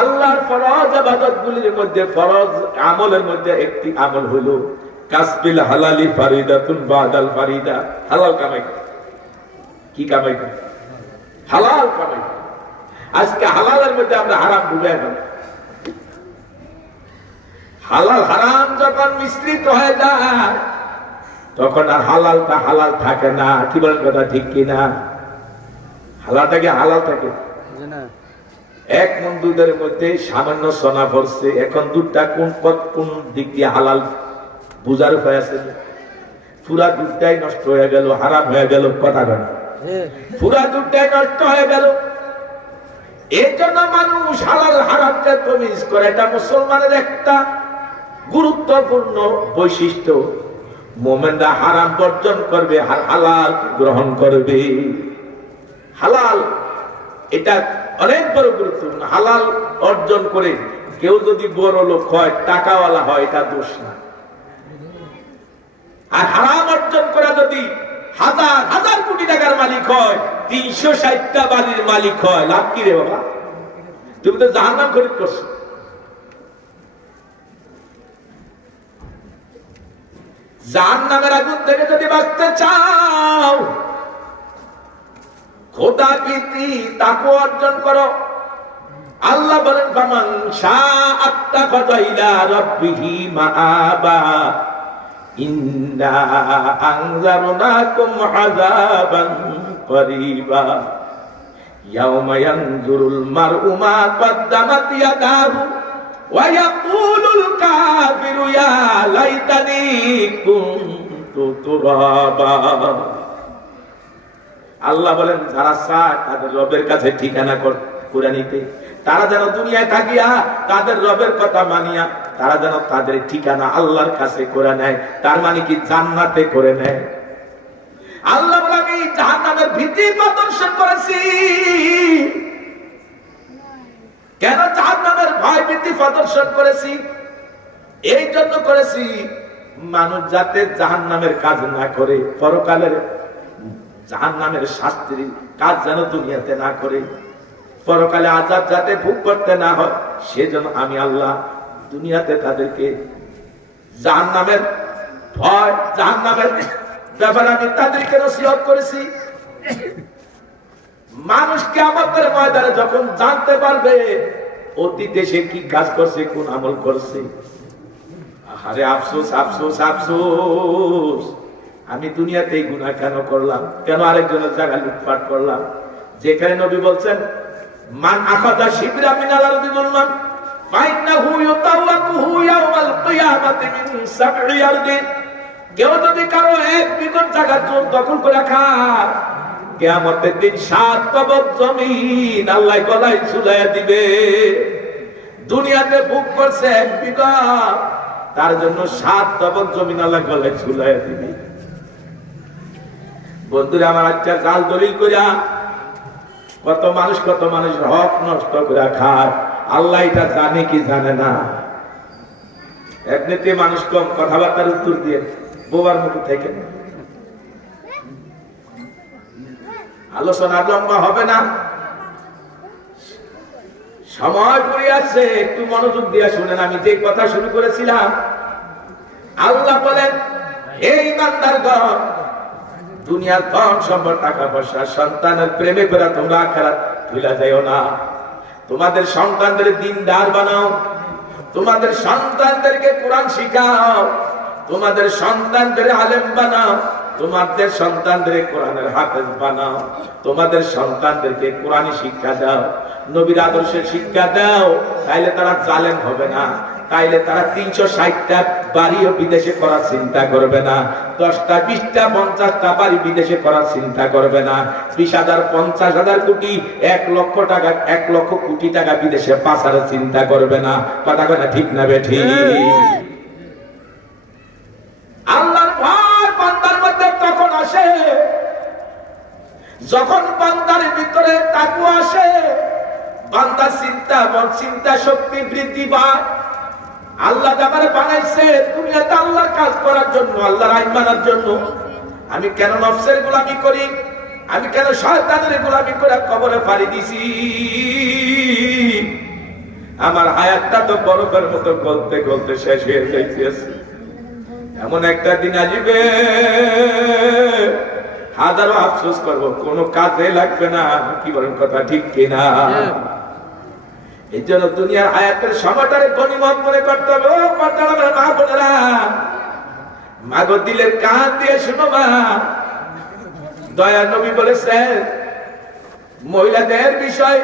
আল্লাহর ফরজ ইবাদতগুলির মধ্যে, ফরজ আমলের মধ্যে একটি আমল হলো কাসবিল হালালি ফারিদাতুন বাদাল ফারিদা। হালাল কামাই। কি কামাই? হালাল কামাই। আজকে হালালের মধ্যে আমরা হারাম ডুবে গেল। হালাল হারাম যখন মিশ্রিত হয়ে যায় তখন আর হালালটা হালাল থাকে না। কি বলেন কথা ঠিক কিনা? হালালটাকে হালাল থাকে। এক মন দুধের মধ্যে সামান্য সোনা পড়ছে, এখন দুধটা কোন দিক দিয়ে হালাল বুঝার উপায় আছে? পুরা দুধটাই নষ্ট হয়ে গেল, হারাম হয়ে গেল। কথা বলেন, পুরা দুধটাই নষ্ট হয়ে গেল। এর জন্য মানুষ হালাল হারামকে তমিজ করে। এটা মুসলমানের একটা গুরুত্বপূর্ণ বৈশিষ্ট্য। মুমিনরা হারাম বর্জন করবে, হালাল গ্রহণ করবে। হালাল এটা অনেক বড় গুরুত্বপূর্ণ। হালাল অর্জন করে কেউ যদি বড় লোক হয়, টাকাওয়ালা হয়, এটা দোষ না। আর হারাম অর্জন করা যদি হাজার হাজার কোটি টাকার মালিক হয়, 360টা বাড়ির মালিক হয়, লাভ কি রে বাবা? তুমি তো জাহান্নাম খরিদ করছো। জাহান্নামের আগুন থেকে যদি বাঁচতে চাও, খোদা ভীতি তাকওয়া অর্জন করো। আল্লাহ বলেন, ফামান শাআত্তাখাযা ইলা রাব্বিহি মাআবা ইন্না আনজারনাকুম আযাবান করিবা ইয়াওমা ইয়ানজুরুল মার'ু মা কদ্দামাত ইয়াদাহু ওয়া ইয়াকুলুল কাফিরু ইয়া লাইতানি কুনতু তুরাবা। আল্লাহ বলেন, যারা চায় তাদের রবের কাছে ঠিকানা করে নিতে, তারা যেন দুনিয়ায় থাকিয়া তাদের রবের কথা মানিয়া তারা যেন তাদের ঠিকানা আল্লাহর কাছে করে নেয়। তার মানে কি? জান্নাতে করে নেয়। আল্লাহ বলে, আমি জাহান্নামের ভীতি প্রদর্শন করেছি। কেন জাহান্নামের ভয় ভীতি প্রদর্শন করেছি? এই জন্য করেছি, মানুষ যাতে জাহান্নামের কাজ না করে, পরকালের জাহান্নামের শাস্তির কাজ যেন দুনিয়াতে না করে, পরকালে আযাব যাতে ভোগ করতে না হয়, সেজন্য আমি আল্লাহ দুনিয়াতে তাদেরকে জাহান্নামের ভয়, জাহান্নামের ব্যাপারে আমি তাদেরকে নসিহত করেছি। মানুষ কিয়ামতের ময়দানে যখন জানতে পারবে অতীতে সে কি কাজ করছে, কোন আমল করছে, আরে আফসোস আফসোস আফসোস, আমি দুনিয়াতে এই গুনাহ কেন করলাম, কেন আরেকজনের জায়গা লুটপাট করলাম। যেখানে নবী বলছেন, মান আখাযা শিবরা মিনাল আরদি যুলমান ফাইন্নাহু ইউতাওয়াকুহু ইয়াওমাল কিয়ামাতি মিন সাবঈ আরদি। কেউ যদি কারো এক বিঘত জায়গা দখল করে খায়, কিয়ামতের দিন 7 কবর জমিন আল্লাহ গলায় ঝুলাইয়া দিবে। দুনিয়াতে ভোগ করছে 1 বিঘা, তার জন্য 7 কবর জমিন আল্লাহ গলায় ঝুলাইয়া দিবে। বন্ধুরা আমার, আচ্ছা জাল দলিল কইরা কত মানুষ হক নষ্ট করে খায়। আল্লাহ এটা জানে কি জানে না? এমনিতে মানুষ কম কথাবার্তার উত্তর দিয়ে বোবার মতো থেকে আলোচনা লম্বা হবে না, সময় পড়ে আসছে, একটু মনোযোগ দিয়ে শুনেন। আমি যে কথা শুরু করেছিলাম, আল্লাহ বলেন, এই বান্দারগণ, দুনিয়ার ধন সম্পদ টাকা পয়সা সন্তানের প্রেমে করে তোমরা আখিরাত ভুলে যাও না। তোমাদের সন্তানদের দিনদার বানাও, তোমাদের সন্তানদেরকে কোরআন শিখাও, তোমাদের সন্তানদের আলেম বানাও, তোমাদের সন্তানদের কোরআনের হাফেজ বানাও, তোমাদের সন্তানদেরকে কোরআনী শিক্ষা দাও, নবীর আদর্শের শিক্ষা দাও। তাইলে তারা জালেম হবে না, তাইলে তারা 360টা বাড়িও বিদেশে করার চিন্তা করবে না, 10টা 20টা 50টা বাড়ি বিদেশে করার চিন্তা করবে না, 20,000 50,000 কোটি 1 লক্ষ টাকা 1 লক্ষ কোটি টাকা বিদেশে পাচার চিন্তা করবে না। কথা কথা ঠিক না বেঠি? আল্লাহর ভয় বান্দার মধ্যে তখন আসে যখন বান্দার ভিতরে তাকওয়া আসে, বান্দার চিন্তা শক্তি বৃদ্ধি পায়। আল্লাহ আমারে বানাইছে দুনিয়াতে আল্লাহর কাজ করার জন্য, আল্লাহর আইন মানার জন্য। আমি কেন নফসের গোলামি করি, আমি কেন শয়তানের গোলামি করে কবরে পাড়ি দিছি? আমার হায়াতটা তো বরফের মতো গলতে গলতে শেষ হয়ে যাইতেছে। এমন একটা দিন আসবে হাজারো আফসোস করবো, কোনো কাজে লাগবে না। কি বলেন কথা ঠিক কিনা? এই জন্য দুনিয়ার হায়াতের সময়টারে গনিমত মনে করতে হবে। ও পর্দার মা বোনেরা, মাগো দিলের কান দিয়ে শুনো মা, দয়া নবী বলেছেন মহিলাদের বিষয়,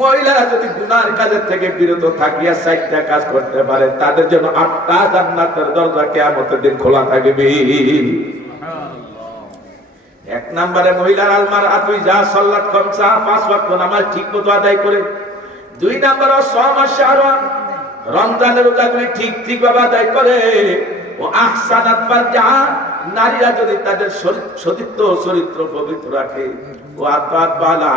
মহিলারা যদি গুনার কাজের থেকে বিরত থাকিয়া 4টা কাজ করতে পারে, তাদের জন্য 8টা জান্নাতের দরজা কিয়ামতের দিন খোলা থাকবে। 1 নম্বরে মহিলার আলমার আতুই যা সাল্লাত খামসা, 5 ওয়াক্ত নামাজ ঠিকমতো আদায় করে। 2 নম্বরে সাওমা শাহরান, রমজানের রোজাগুলি ঠিক ভাবে আদায় করে। ও আহসানাত ফারজা, নারীরা যদি তাদের চরিত্র পবিত্র রাখে। ও আতাত বালা,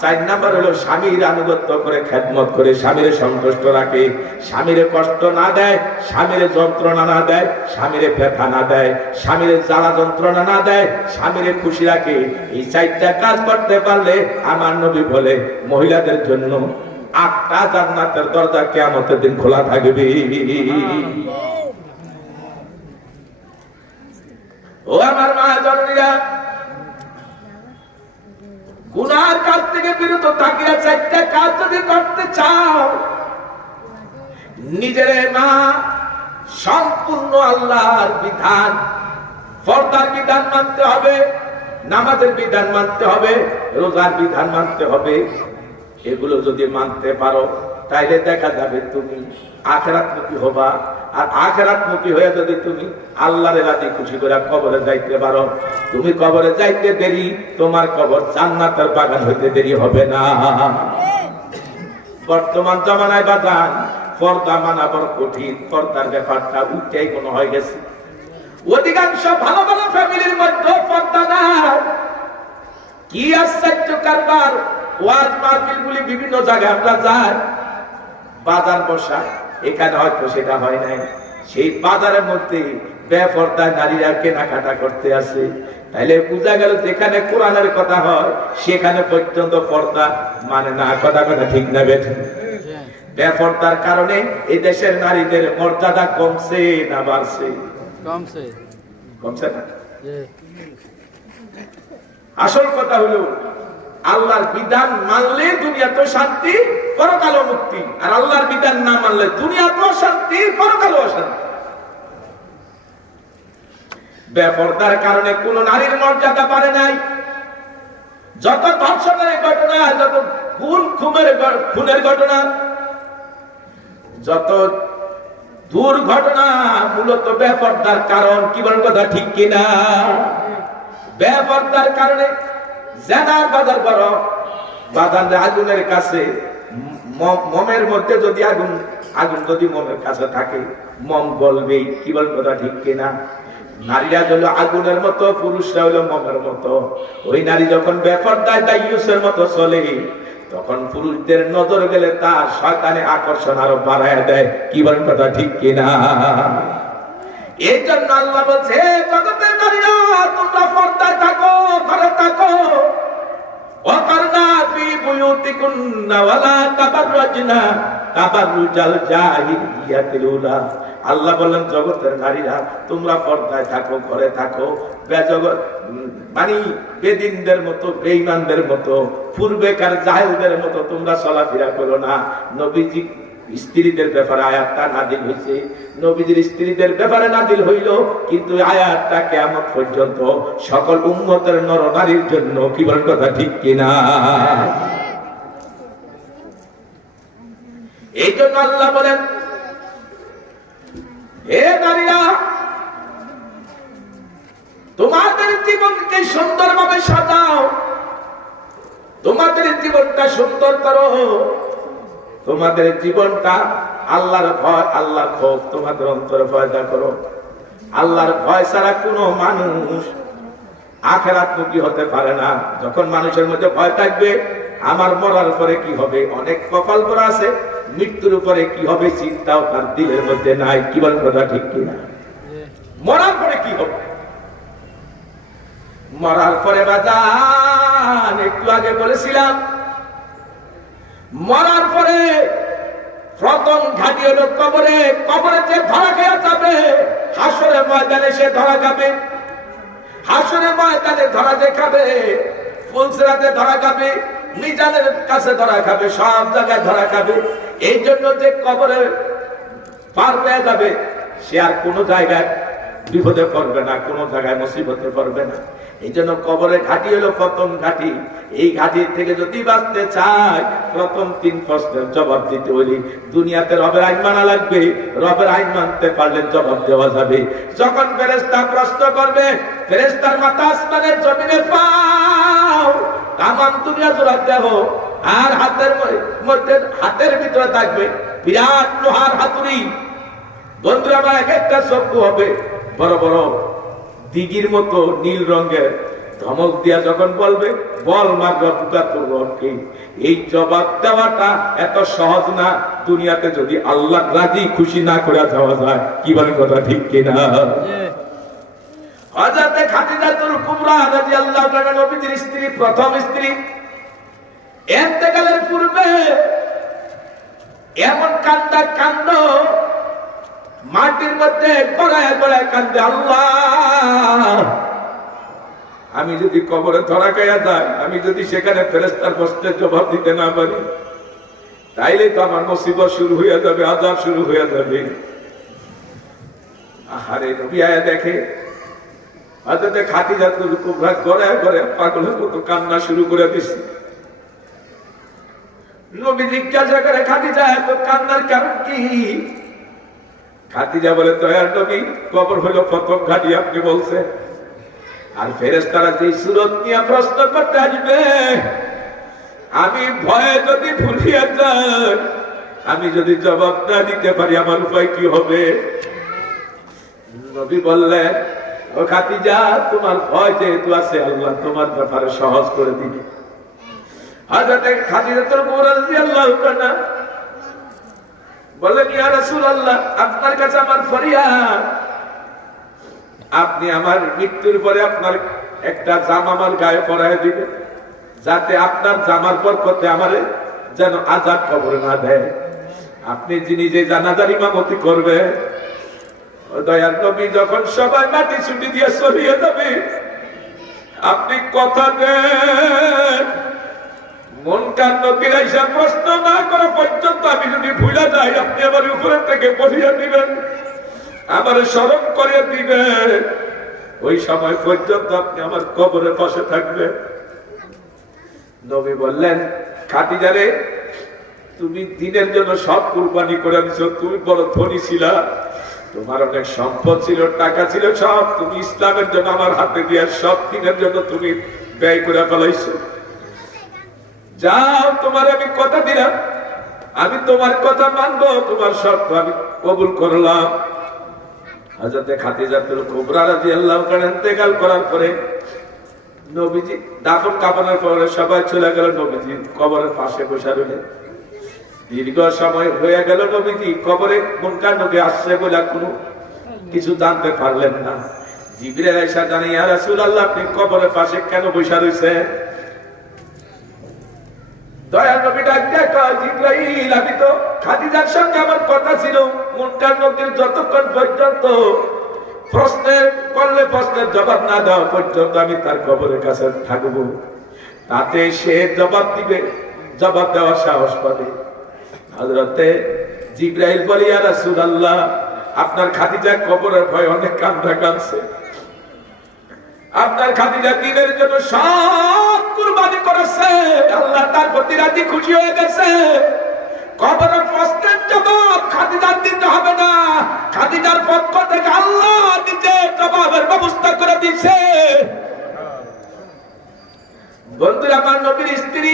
4 নম্বর হলো স্বামীর আনুগত্য করে, খেদমত করে, স্বামীর সন্তুষ্ট রাখে, স্বামীর কষ্ট না দেয়, স্বামীর যন্ত্রণা না দেয়, স্বামীর ব্যথা না দেয়, স্বামীর জ্বালা যন্ত্রণা না দেয়, স্বামীর খুশি রাখে। এই 4টা কাজ করতে পারলে আমার নবী বলে মহিলাদের জন্য 8টা জান্নাতের দরজা কিয়ামতের দিন খোলা থাকবে। ও আমার মা জননীরা, গুনার কাজ থেকে বিরত থাকিয়া 4টা কাজ যদি করতে চাও, নিজের মা সম্পূর্ণ আল্লাহর বিধান, পর্দার বিধান মানতে হবে, নামাজের বিধান মানতে হবে, রোজার বিধান মানতে হবে। এগুলো যদি মানতে পারো তাইলে দেখা যাবে তুমি আখিরাতমুখী হবা। আর আখিরাতমুখী হয়ে যদি তুমি আল্লাহর রাজি খুশি করে কবরে যাইতে পারো, তুমি কবরে যাইতে দেরি, তোমার কবর জান্নাতের বাগান হইতে দেরি হবে না। বর্তমান জমানায় বাজান পর্দা মানা বড় কঠিন, পর্দার ব্যাপারটা উঠেই কোনো হয়ে গেছে। অধিকাংশ ভালো ভালো ফ্যামিলির মধ্যে পর্দা নাই। কি আশ্চর্য কারবার! ওয়াজ মাহফিলগুলি বিভিন্ন জায়গায় আমরা যাই, বাজার বসায়, এখানে হয়তো সেটা হয় নাই, সেই বাজারের মধ্যে বেপরদা নারীরা কেনাকাটা করতে আসে। তাইলে বোঝা গেল যেখানে কোরআনের কথা হয় সেখানে পর্যন্ত পর্দা মানে না। কথা ঠিক না বেঠিক? বেপরদার কারণে এই দেশের নারীদের মর্যাদা কমছে না বাড়ছে? কমছে না। আসল কথা হলো আল্লাহর বিধান মানলে দুনিয়াতে শান্তি, পরকালে মুক্তি। আর আল্লাহর বিধান না মানলে দুনিয়াতেও শান্তি, পরকালেও অশান্তি। বেপরদার কারণে কোন নারীর মর্যাদা পারে নাই। যত ধর্ষণের ঘটনা, যত খুনের ঘটনা, যত দুর্ঘটনা, মূলত বেপরদার কারণ। কি বলেন কথা ঠিক কিনা? বেপরদার কারণে জানার বাজার করো, বাজার আগুনের কাছে, মমের মধ্যে যদি আগুন যদি মমের কাছে থাকে, মম বলবে। কি বলেন কথা ঠিক কিনা? নারীরা হলো আগুনের মতো, পুরুষরা হলো মমের মতো। ওই নারী যখন বেপরদায় দাইয়ুসের মতো চলে, তখন পুরুষদের নজর গেলে তার শয়তানে আকর্ষণ আরো বাড়ায় দেয়। কি বলেন কথা ঠিক কিনা? এই জন্য আল্লাহ বলছে জগতের নারীরা তোমরা পর্দায় থাকো, ঘরে থাকো। ওয়াকারনা ফি বুয়ুতিকুন্না ওয়ালা তাবাররাজনা তাবাররুজাল জাহিলিয়াতিল উলা। আল্লাহ বলেন জগতের নারীরা তোমরা পর্দায় থাকো, ঘরে থাকো, মানে বেদিনদের মতো, বেঈমানদের মতো, পূর্বেকার জাহেলদের মতো তোমরা চলাফেরা করো না। নবীজি স্ত্রীদের ব্যাপারে আয়াতটা নাযিল হয়েছে, নবীজির স্ত্রীদের ব্যাপারে নাযিল হইল, কিন্তু আয়াতটা কিয়ামত পর্যন্ত সকল উম্মতের নর নারীর জন্য। কি বলেন কথা ঠিক কিনা? এই জন্য আল্লাহ বলেন হে নারীরা, তোমাদের জীবনকে সুন্দরভাবে সাজাও, তোমাদের জীবনটা সুন্দর করো, তোমাদের জীবনটা আল্লাহর ভয়, আল্লাহর খৌফ তোমাদের অন্তরে পয়দা করো। আল্লাহর ভয় ছাড়া কোনো মানুষ আখিরাতমুখী হতে পারে না। যখন মানুষের মধ্যে ভয় থাকবে, আমার মরার পরে কি হবে, অনেক কপাল করা আছে মৃত্যুর উপরে কি হবে চিন্তাও তার দিলের মধ্যে নাই। কি বলেন কথা ঠিক কিনা? মরার পরে কি হবে? মরার পরে বাজান একটু আগে বলেছিলাম, মরার পরে প্রথম ঘাটি হলো কবরে। কবরে যে ধরা খেয়ে যাবে, হাসরের ময়দানে সে ধরা খাবে। হাসরের ময়দানে ধরা যে খাবে, ফুলসিরাতে ধরা খাবে, মিজানের কাছে ধরা খাবে, সব জায়গায় ধরা খাবে। এই জন্য যে কবরে পার পেয়ে যাবে, সে আর কোনো জায়গায় বিপদে পড়বে না, কোনো জায়গায় মুসিবতে পড়বে না। এই জন্য কবরের ঘাটি হলো প্রথম ঘাটি। এই ঘাটির থেকে যদি বাঁচতে চায়, প্রথম 3 প্রশ্নের জবাব দিতে হলে দুনিয়াতে রবের আইন মানা লাগবে। রবের আইন মানতে পারলে জবাব দেওয়া যাবে। যখন ফেরেশতা প্রশ্ন করবে, ফেরেশতার মাথা আসমানের জমিনে পাও, তামাম দুনিয়া জোড়া দেহ, আর হাতের মধ্যে হাতের ভিতরে থাকবে বিরাট লোহার হাতুড়ি। বন্ধুরা আমার, এক একটা চক্ষু হবে বড় বড় দিঘির মতো নীল রঙের। ধমক দিয়া যখন বলবে, বল মাগরুকা তোর রবকে। এই জবাব দেওয়াটা এত সহজ না দুনিয়াতে, যদি আল্লাহ রাজি খুশি না করে যাওয়া যায়। কি বলেন কথা ঠিক কিনা? হযরতে খাদিজাতুল কুবরা রাদিয়াল্লাহু তাআলা নবীর স্ত্রী, প্রথম স্ত্রী, ইন্তেকালের পূর্বে এমন কান্দ মাটির মধ্যে গড়ায় গড়ায় কান্দে, আল্লাহ আমি যদি কবরে ধরা খাইয়া যাই, আমি যদি সেখানে ফেরেশতার প্রশ্নের জবাব দিতে না পারি, তাইলে তো আমার মুসিবত শুরু হয়ে যাবে, আযাব শুরু হয়ে যাবে। আহারে নবী আয়া দেখে হযরতে খাদিজাতুল কুবরা গড়ায় গড়ায় পাগলের মতো কান্না শুরু করে দিছে। নবী জিজ্ঞাসা করে, খাদিজা এত কান্নার কারণ কি? খাদিজা বলে, দয়ার নবী, কবর হলো প্রথম ঘাটি, আপনি বলছেন। আর ফেরেশতারা যে সুরত নিয়ে প্রশ্ন করতে আসবে, আমি ভয়ে যদি ভুলিয়ে যাই, আমি যদি জবাব না দিতে পারি, আমার উপায় কি হবে? নবী বললেন, ও খাদিজা, তোমার ভয় যেহেতু আছে, আল্লাহ তোমার ব্যাপারে সহজ করে দিবে। হযরত খাদিজাতুল কুবরা রাদিয়াল্লাহু তাআলা বললেন, ইয়া রাসূলুল্লাহ, আপনার কাছে আমার ফরিয়াদ, আপনি আমার মৃত্যুর পরে আপনার একটা জামা আমার গায়ে পরায় দিবেন, যাতে আপনার জামার বরকতে আমারে যেন আযাব কবরে না দেয়। আপনি যিনি যে জানাজার ইমামতি করবে, দয়ার নবী যখন সবাই মাটি ছুটি দিয়ে চলিয়ে যাবে, আপনি কথা দেন, মুনকার নকির আইসা প্রশ্ন না করা পর্যন্ত আমি যদি ভুলে যাই, আপনি আমার উপরে থেকে বসিয়ে দিবেন, আমার স্মরণ করে দিবেন। ওই সময় পর্যন্ত আপনি আমার কবরের পাশে থাকবেন। নবী বললেন, খাদিজা রে, তুমি দিনের জন্য সব কুরবানি করে দিছো, তুমি বড় ধনী ছিলা, তোমার অনেক সম্পদ ছিল, টাকা ছিল, সব তুমি ইসলামের জন্য আমার হাতে দিয়ে সব দিনের জন্য তুমি ব্যয় করে ফেলাইছো। যাও, তোমার আমি কথা দিলাম, আমি তোমার কথা মানবো, তোমার শর্ত আমি কবুল করলাম। হযরতে খাদিজাতুল কুবরা রাদিয়াল্লাহু তাআলা ইন্তেকাল করার পরে নবীজি দাফন কাফনের পরে সবাই চলে গেল, নবীজি কবরের পাশে বসে রইলেন। দীর্ঘ সময় হয়ে গেল, নবীজি কবরে মুনকার নবী আসছে বলে কোনো কিছু জানতে পারলেন না। জিবরাইল আয়েশা জানে, ইয়া রাসূলুল্লাহ, আপনি কবরের পাশে কেন বসে রইছেন? দয়ার নবী ডাক দিয়ে কয়, জিবরাইল, আমি তো খাদিজার সঙ্গে আমার কথা ছিল, মুনকার নবীর যতক্ষণ পর্যন্ত প্রশ্নের করলে প্রশ্নের জবাব না দেওয়া পর্যন্ত আমি তার কবরের কাছে থাকবো, তাতে সে জবাব দিবে, জবাব দেওয়ার সাহস পাবে। হযরতে জিবরাইল বলে, ইয়া রাসূলুল্লাহ, আপনার খাদিজা কবরের ভয় অনেক কাঁদছে, আপনার খাদিজা দিনের জন্য সব কুরবানি করেছে, আল্লাহ তার প্রতি রাজি খুশি হয়ে গেছে। কবরের প্রশ্নের জবাব খাদিজার দিতে হবে না, খাদিজার পক্ষ থেকে আল্লাহ নিজে জবাবের ব্যবস্থা করে দিয়েছে। বন্ধুরা, আমার নবীর স্ত্রী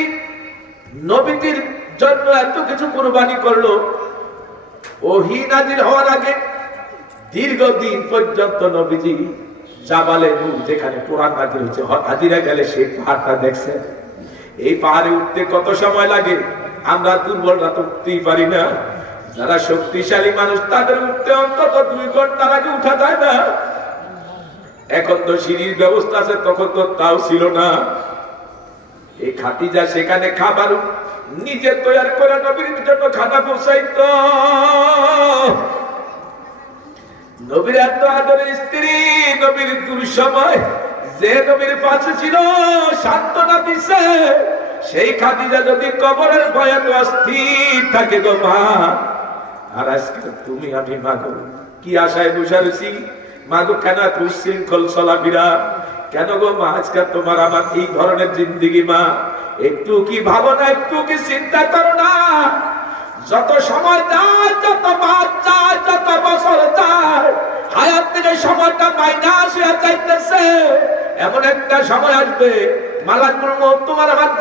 নবীজির জন্য এত কিছু কুরবানি করলো, ওহী নাযিল হওয়ার আগে দীর্ঘদিন পর্যন্ত নবীজি জাবালে নূর, যেখানে কোরআন নাযিল হচ্ছে, হাজিরা গেলে সেই পাহাড়টা দেখছেন। এই পাহাড়ে উঠতে কত সময় লাগে? আমরা দুর্বলরা তো উঠতেই পারি না। যারা শক্তিশালী মানুষ তাদের উঠতে অন্তত 2 ঘন্টার আগে উঠা যায় না। এখন তো সিঁড়ির ব্যবস্থা আছে, তখন তো তাও ছিল না। এই খাদিজা সেখানে খাবার নিজে তৈরি করে নবীর জন্য খানা পৌঁছাইতো। নবীর এত আদরের স্ত্রী, নবীর দুঃসময় যে নবীর পাশে ছিল, সান্ত্বনা দিছে, সেই খাদিজা যদি কবরের ভয়ে অস্থির থাকে গো মা, আর আজকে তুমি আমি মাগো কি আশায় বসে রয়েছি, মাগো কেন এত উশৃঙ্খল চলাফেরা, কেন গো মা আজকে তোমার আমার এই ধরনের জিন্দিগি মা, একটু কি ভাবো না, একটু কি চিন্তা করো না? যত সময় যায়, যত মাস যায়, যত বছর যায়, হায়াত থেকে সময়টা মাইনাস হয়ে যাইতেছে। এমন একটা সময় আসবে মালাকুল মউত তোমার আমার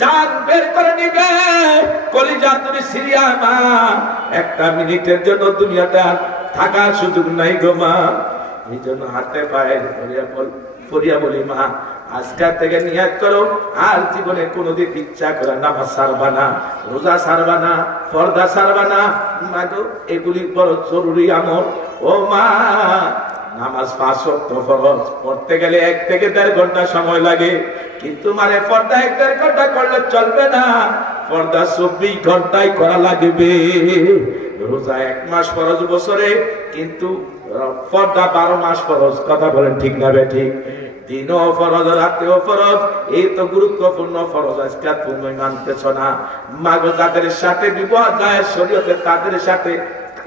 জান বের করে নিবে। কলিজা তুমি সিরিয়া মা, একটা মিনিটের জন্য দুনিয়াটা থাকার সুযোগ নাই গো মা। এই জন্য হাতে পায়ে পড়িয়া বলি মা, আজকাল থেকে নিয়াত করো আর জীবনে কোনোদিন ইচ্ছা করে নামাজ ছাড়বা না, রোজা ছাড়বা না, পর্দা ছাড়বা না। মাগো এগুলি বড় জরুরি আমল। ও মা, নামাজ 5 ওয়াক্ত ফরজ, পড়তে গেলে 1 থেকে 1.5 ঘন্টা সময় লাগে, কিন্তু মানে পর্দা 1-1.5 ঘন্টা করলে চলবে না, পর্দা 24 ঘন্টায় করা লাগবে। রোজা 1 মাস ফরজ বছরে, কিন্তু পর্দা 12 মাস ফরজ। কথা বলেন ঠিক না বেঠিক? দিনও ফরজ, রাতেও ফরজ, এই তো গুরুত্বপূর্ণ ফরজ। আজকে তুমি মানতেছ না। মাগো যাদের সাথে বিবাহ যায় শরীয়তে, তাদের সাথে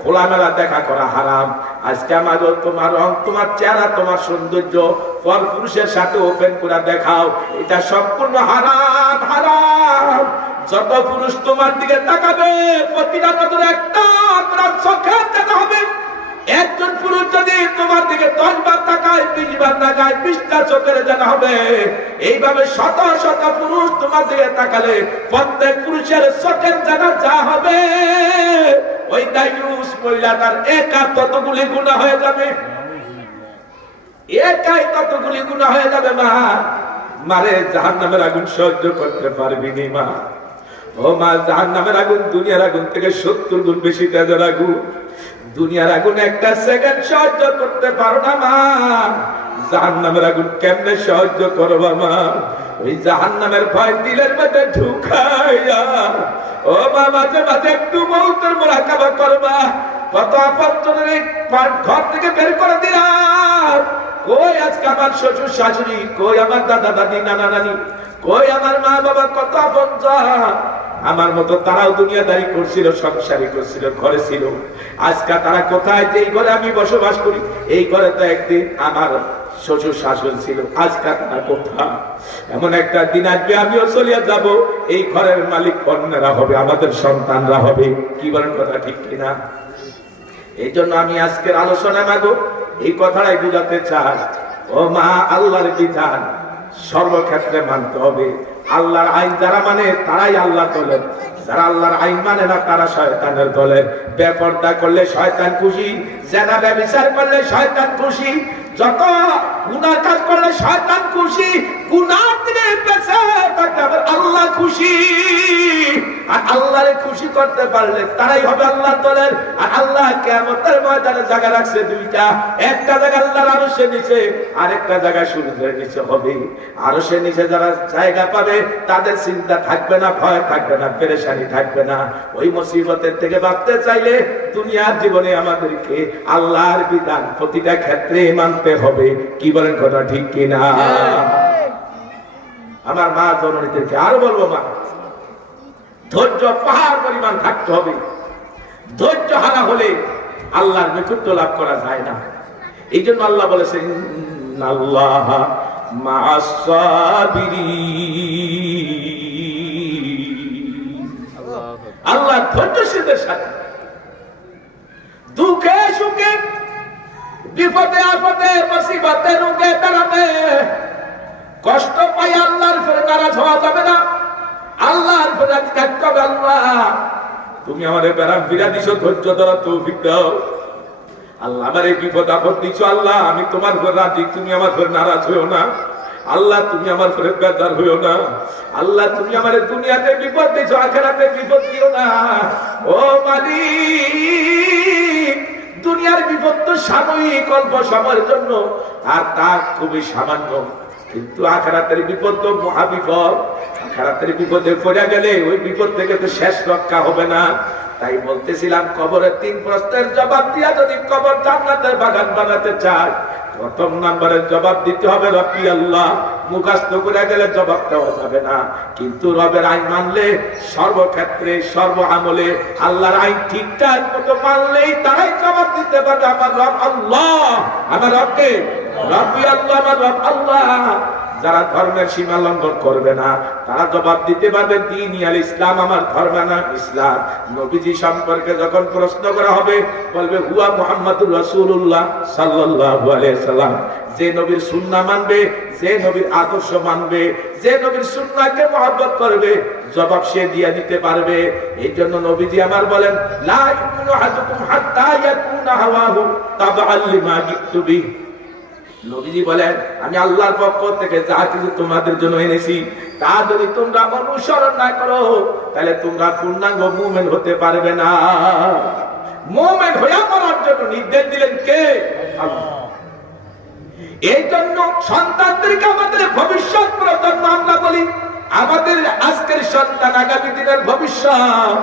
খোলামেলা দেখা করা হারাম। আজকে আমাকে তোমার রং, তোমার চেহারা, তোমার সৌন্দর্য পর পুরুষের সাথে ওপেন করে দেখাও, এটা সম্পূর্ণ হারাম, হারাম। যত পুরুষ তোমার দিকে তাকাবে, প্রতিটা নজর একটা তোমার চোখে যেতে হবে। একজন পুরুষ যদি তোমার দিকে 10 বার তাকায়, 20 বার তাকায়, 20টা চোখের জানা হবে। এইভাবে শত শত পুরুষ তোমার দিকে তাকালে প্রত্যেক পুরুষের চোখের জানা যা হবে, ওই দায়ুস মহিলাটার একা ততগুলি গুনাহ হয়ে যাবে, একাই ততগুলি গুনাহ হয়ে যাবে। মা, মারে জাহান্নামের আগুন সহ্য করতে পারবি নি মা। ও মা, জাহান্নামের আগুন দুনিয়ার আগুন থেকে 70 গুণ বেশি তেজের আগুন। দুনিয়ার আগুন 1 সেকেন্ড সহ্য করতে পারো না মা, জাহান্নামের আগুন কেমনে সহ্য করবা মা? ওই জাহান্নামের ভয় দিলের মধ্যে ঢুকাইয়া, ও মা, মাঝে মাঝে একটু মৌতের মুরাকাবা করবা। কত আপনজনের ঘর থেকে বের করে দিলাম, কই আজকে আমার শ্বশুর শাশুড়ি, কই আমার দাদা দাদি, নানা নানি, কই আমার মা বাবা, কত আপনজন। আমার মতো তারাও দুনিয়াদারি করছিল, সংসারী করছিল, ঘরে ছিল। আজকে তারা কোথায়? যে এই ঘরে আমি বসবাস করি, এই ঘরে তো একদিন আমার শ্বশুর শাশুড়ি ছিল, আজকে তারা কোথায়? এমন একটা দিন আসবে আমিও চলিয়া যাব, এই ঘরের মালিক অন্যরা হবে, আমাদের সন্তানরা হবে। কি বলেন, কথা ঠিক কিনা? এই জন্য আমি আজকের আলোচনা মাগো এই কথাটাই বুঝাতে চাই। ও মা, আল্লাহর বিধান সর্বক্ষেত্রে মানতে হবে। আল্লাহর আইন যারা মানে তারাই আল্লাহ দলের, যারা আল্লাহর আইন মানে না তারা শয়তানের দলের। বেপরদা করলে শয়তান খুশি, জেনা ব্যভিচার করলে শয়তান খুশি, যত গুনাহ কাজ করলে শয়তান খুশি। গুনাহ থেকে বেঁচে থাকতে হবে আল্লাহ খুশি। আর আল্লাহরে খুশি করতে পারলে তারাই হবে আল্লাহর দলের। আর আল্লাহ কিয়ামতের ময়দানে জায়গা রাখছে 2টা, একটা জায়গা আল্লাহর আরশের নিচে, আরেকটা জায়গা সূর্যের নিচে হবে। আরশের নিচে যারা জায়গা পাবে তাদের চিন্তা থাকবে না, ভয় থাকবে না, পেরেশানি থাকবে না। ওই মুসিবতের থেকে বাঁচতে চাইলে দুনিয়ার জীবনে আমাদেরকে আল্লাহর বিধান প্রতিটা ক্ষেত্রে মানতে হবে। কি বলেন, কথা ঠিক কিনা? আমার মা জননীদেরকে আরো বলবো, মা, ধৈর্য পাহাড় পরিমাণ থাকতে হবে। ধৈর্য হারা হলে আল্লাহর নৈকট্য লাভ করা যায় না। এই জন্য আল্লাহ বলেছেন, আল্লাহ মা'আস সাবিরিন, আল্লাহ ধৈর্যশীলদের সাথে। দুঃখে সুখে, বিপদে আপদে, মুসিবতে, রোগে বেড়াতে কষ্ট পাই আল্লাহর উপরে নারাজ হওয়া যাবে না। আল্লাহর উপরে থাকতে হবে। আল্লাহ, তুমি আমারে বেড়া ফিরা দিছো, ধৈর্য ধরা তৌফিক দাও। আল্লাহ, আমার এই বিপদ আপদ দিছো, আল্লাহ আমি তোমার উপর রাজি, তুমি আমার উপর নারাজ হইও না। আল্লাহ তুমি আমার উপরে বেজার হইও না, আল্লাহ তুমি আমার দুনিয়াতে বিপদ দিছো, আখিরাতে বিপদ দিও না। ও মালিক, দুনিয়ার বিপদ তো সাময়িক, অল্প সময়ের জন্য, আর তা খুবই সামান্য, কিন্তু আখিরাতের বিপদ তো মহা বিপদ। আখিরাতের বিপদে পড়ে গেলে ওই বিপদ থেকে তো শেষ রক্ষা হবে না। তাই বলতেছিলাম, কবরের 3 প্রশ্নের জবাব দিয়া যদি কবর জান্নাতের বাগান বানাতে চায়, প্রথম নাম্বারের জবাব দিতে হবে রব্বি আল্লাহ। মুখস্থ করে গেলে জবাব দেওয়া যাবে না, কিন্তু রবের আইন মানলে সর্বক্ষেত্রে সর্ব আমলে আল্লাহর আইন ঠিকঠাক মতো মানলেই তারাই জবাব দিতে পারবে আমার রব আল্লাহ, আমার রবকে রব্বি আল্লাহ, আমার রব আল্লাহ। যারা ধর্মের সীমা লঙ্ঘন করবে না তারা জবাব দিতে পারবে দ্বীন আল ইসলাম, আমার ধর্ম নাম ইসলাম। নবীজি সম্পর্কে যখন প্রশ্ন করা হবে বলবে হুয়া মুহাম্মাদুর রাসূলুল্লাহ সাল্লাল্লাহু আলাইহি সাল্লাম। যে নবীর সুন্নাহ মানবে, যে নবীর আদর্শ মানবে, যে নবীর সুন্নাহকে মহব্বত করবে, জবাব সে দিয়ে দিতে পারবে। এই জন্য নবীজি আমার বলেন লা ইউমিনু আহাদুকুম হাত্তা ইয়াকুনা হাওয়াহু তাবআন লিমা জিতু বিহি। নবীজি বলেন আমি আল্লাহর পক্ষ থেকে যা কিছু তোমাদের জন্য এনেছি তা যদি তোমরা অনুসরণ না করো তাহলে তোমরা পূর্ণাঙ্গ মুমিন হতে পারবে না। মুমিন হয়ে মরার জন্য নির্দেশ দিলেন কে? আল্লাহ। এই জন্য সন্তানদেরকে আমাদের ভবিষ্যৎ প্রজন্ম আমরা বলি, আমাদের আজকের সন্তান আগামী দিনের ভবিষ্যৎ।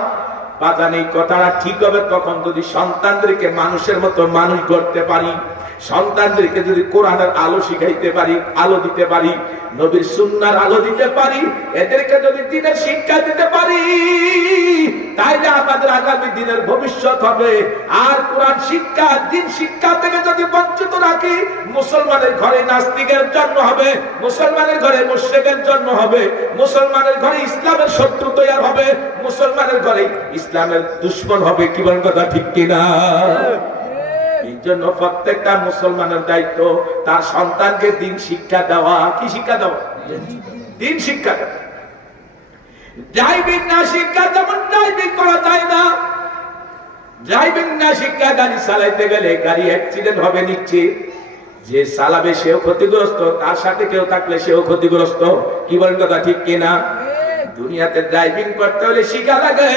বাজান এই কথাটা ঠিক হবে তখন যদি সন্তানদেরকে মানুষের মতো মানুষ করতে পারি, সন্তানদেরকে যদি কোরআনের আলো শিখাইতে পারি, আলো দিতে পারি, নবীর সুন্নাহর আলো দিতে পারি, এদেরকে যদি দ্বীনের শিক্ষা দিতে পারি, তাইলে আমাদের আগামী দিনের ভবিষ্যৎ হবে। আর কোরআন শিক্ষা, দ্বীন শিক্ষা থেকে যদি বঞ্চিত রাখি, মুসলমানের ঘরে নাস্তিকের জন্ম হবে, মুসলমানের ঘরে মুশরিকের জন্ম হবে, মুসলমানের ঘরে ইসলামের শত্রু তৈরি হবে, মুসলমানের ঘরে ইসলামের দুশমন হবে। কি বলেন কথা ঠিক কিনা? এই জন্য প্রত্যেকটা মুসলমানের দায়িত্ব তার সন্তানকে দ্বীন শিক্ষা দেওয়া। কি শিক্ষা দেওয়া? দ্বীন শিক্ষা দেওয়া। ড্রাইভিং না শিক্ষা যেমন ড্রাইভিং করা যায় না, ড্রাইভিং না শিক্ষা গাড়ি চালাইতে গেলে গাড়ি অ্যাক্সিডেন্ট হবে নিচ্ছে, যে চালাবে সেও ক্ষতিগ্রস্ত, তার সাথে কেউ থাকলে সেও ক্ষতিগ্রস্ত। কি বলেন কথা ঠিক কিনা? দুনিয়াতে ড্রাইভিং করতে হলে শিখা লাগে,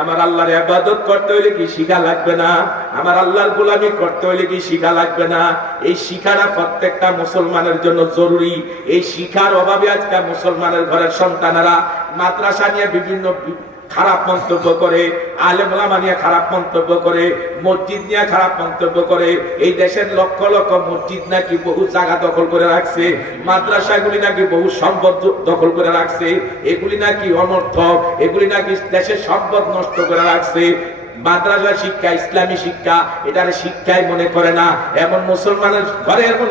আমার আল্লাহর ইবাদত করতে হলে কি শিখা লাগবে না? আমার আল্লাহর গোলামি করতে হলে কি শিখা লাগবে না? এই শিখাটা প্রত্যেকটা মুসলমানের জন্য জরুরি। এই শিখার অভাবে আজকে মুসলমানের ঘরের সন্তানেরা মাদ্রাসা নিয়ে বিভিন্ন খারাপ মন্তব্য করে, আলেম ওলামা নিয়ে খারাপ মন্তব্য করে, মসজিদ নিয়ে খারাপ মন্তব্য করে। এই দেশের লক্ষ লক্ষ মসজিদ নাকি বহু জায়গা দখল করে রাখছে, মাদ্রাসাগুলি নাকি বহু সম্পদ দখল করে রাখছে, এগুলি নাকি অনর্থক, এগুলি নাকি দেশের সম্পদ নষ্ট করে রাখছে। মাদ্রাসা শিক্ষা, ইসলামী শিক্ষা, এটার শিক্ষাই মনে করে না। এমন মুসলমানের ঘরে এমন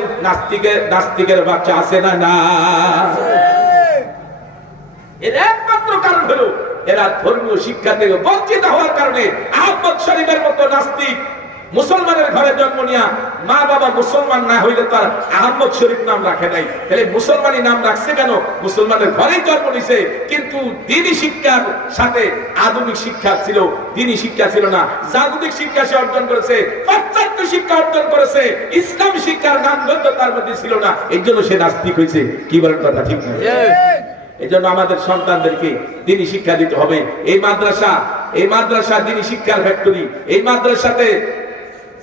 নাস্তিকের বাচ্চা আছে না? না, এর একমাত্র কারণ হলো এরা ধর্মীয় শিক্ষা থেকে বঞ্চিত হওয়ার কারণে। আহমদ শরীফের মতো নাস্তিক মুসলমানের ঘরে জন্ম নিয়া মা বাবা মুসলমান না হইলে তার আহমদ শরীফ নাম রাখে নাই, তাহলে মুসলমানি নাম রাখছে কেন? মুসলমানের ঘরেই জন্ম নিছে, কিন্তু দ্বীনি শিক্ষার সাথে আধুনিক শিক্ষা ছিল, দ্বীনি শিক্ষা ছিল না। জাগতিক শিক্ষা সে অর্জন করেছে, পাশ্চাত্য শিক্ষা অর্জন করেছে, ইসলামী শিক্ষার নামগন্ধ তার মধ্যে ছিল না, এই জন্য সে নাস্তিক হয়েছে। কি বলেন কথা ঠিক না? এই জন্য আমাদের সন্তানদেরকে দ্বীনি শিক্ষা দিতে হবে। এই মাদ্রাসা দ্বীনি শিক্ষার ফ্যাক্টরি। এই মাদ্রাসাতে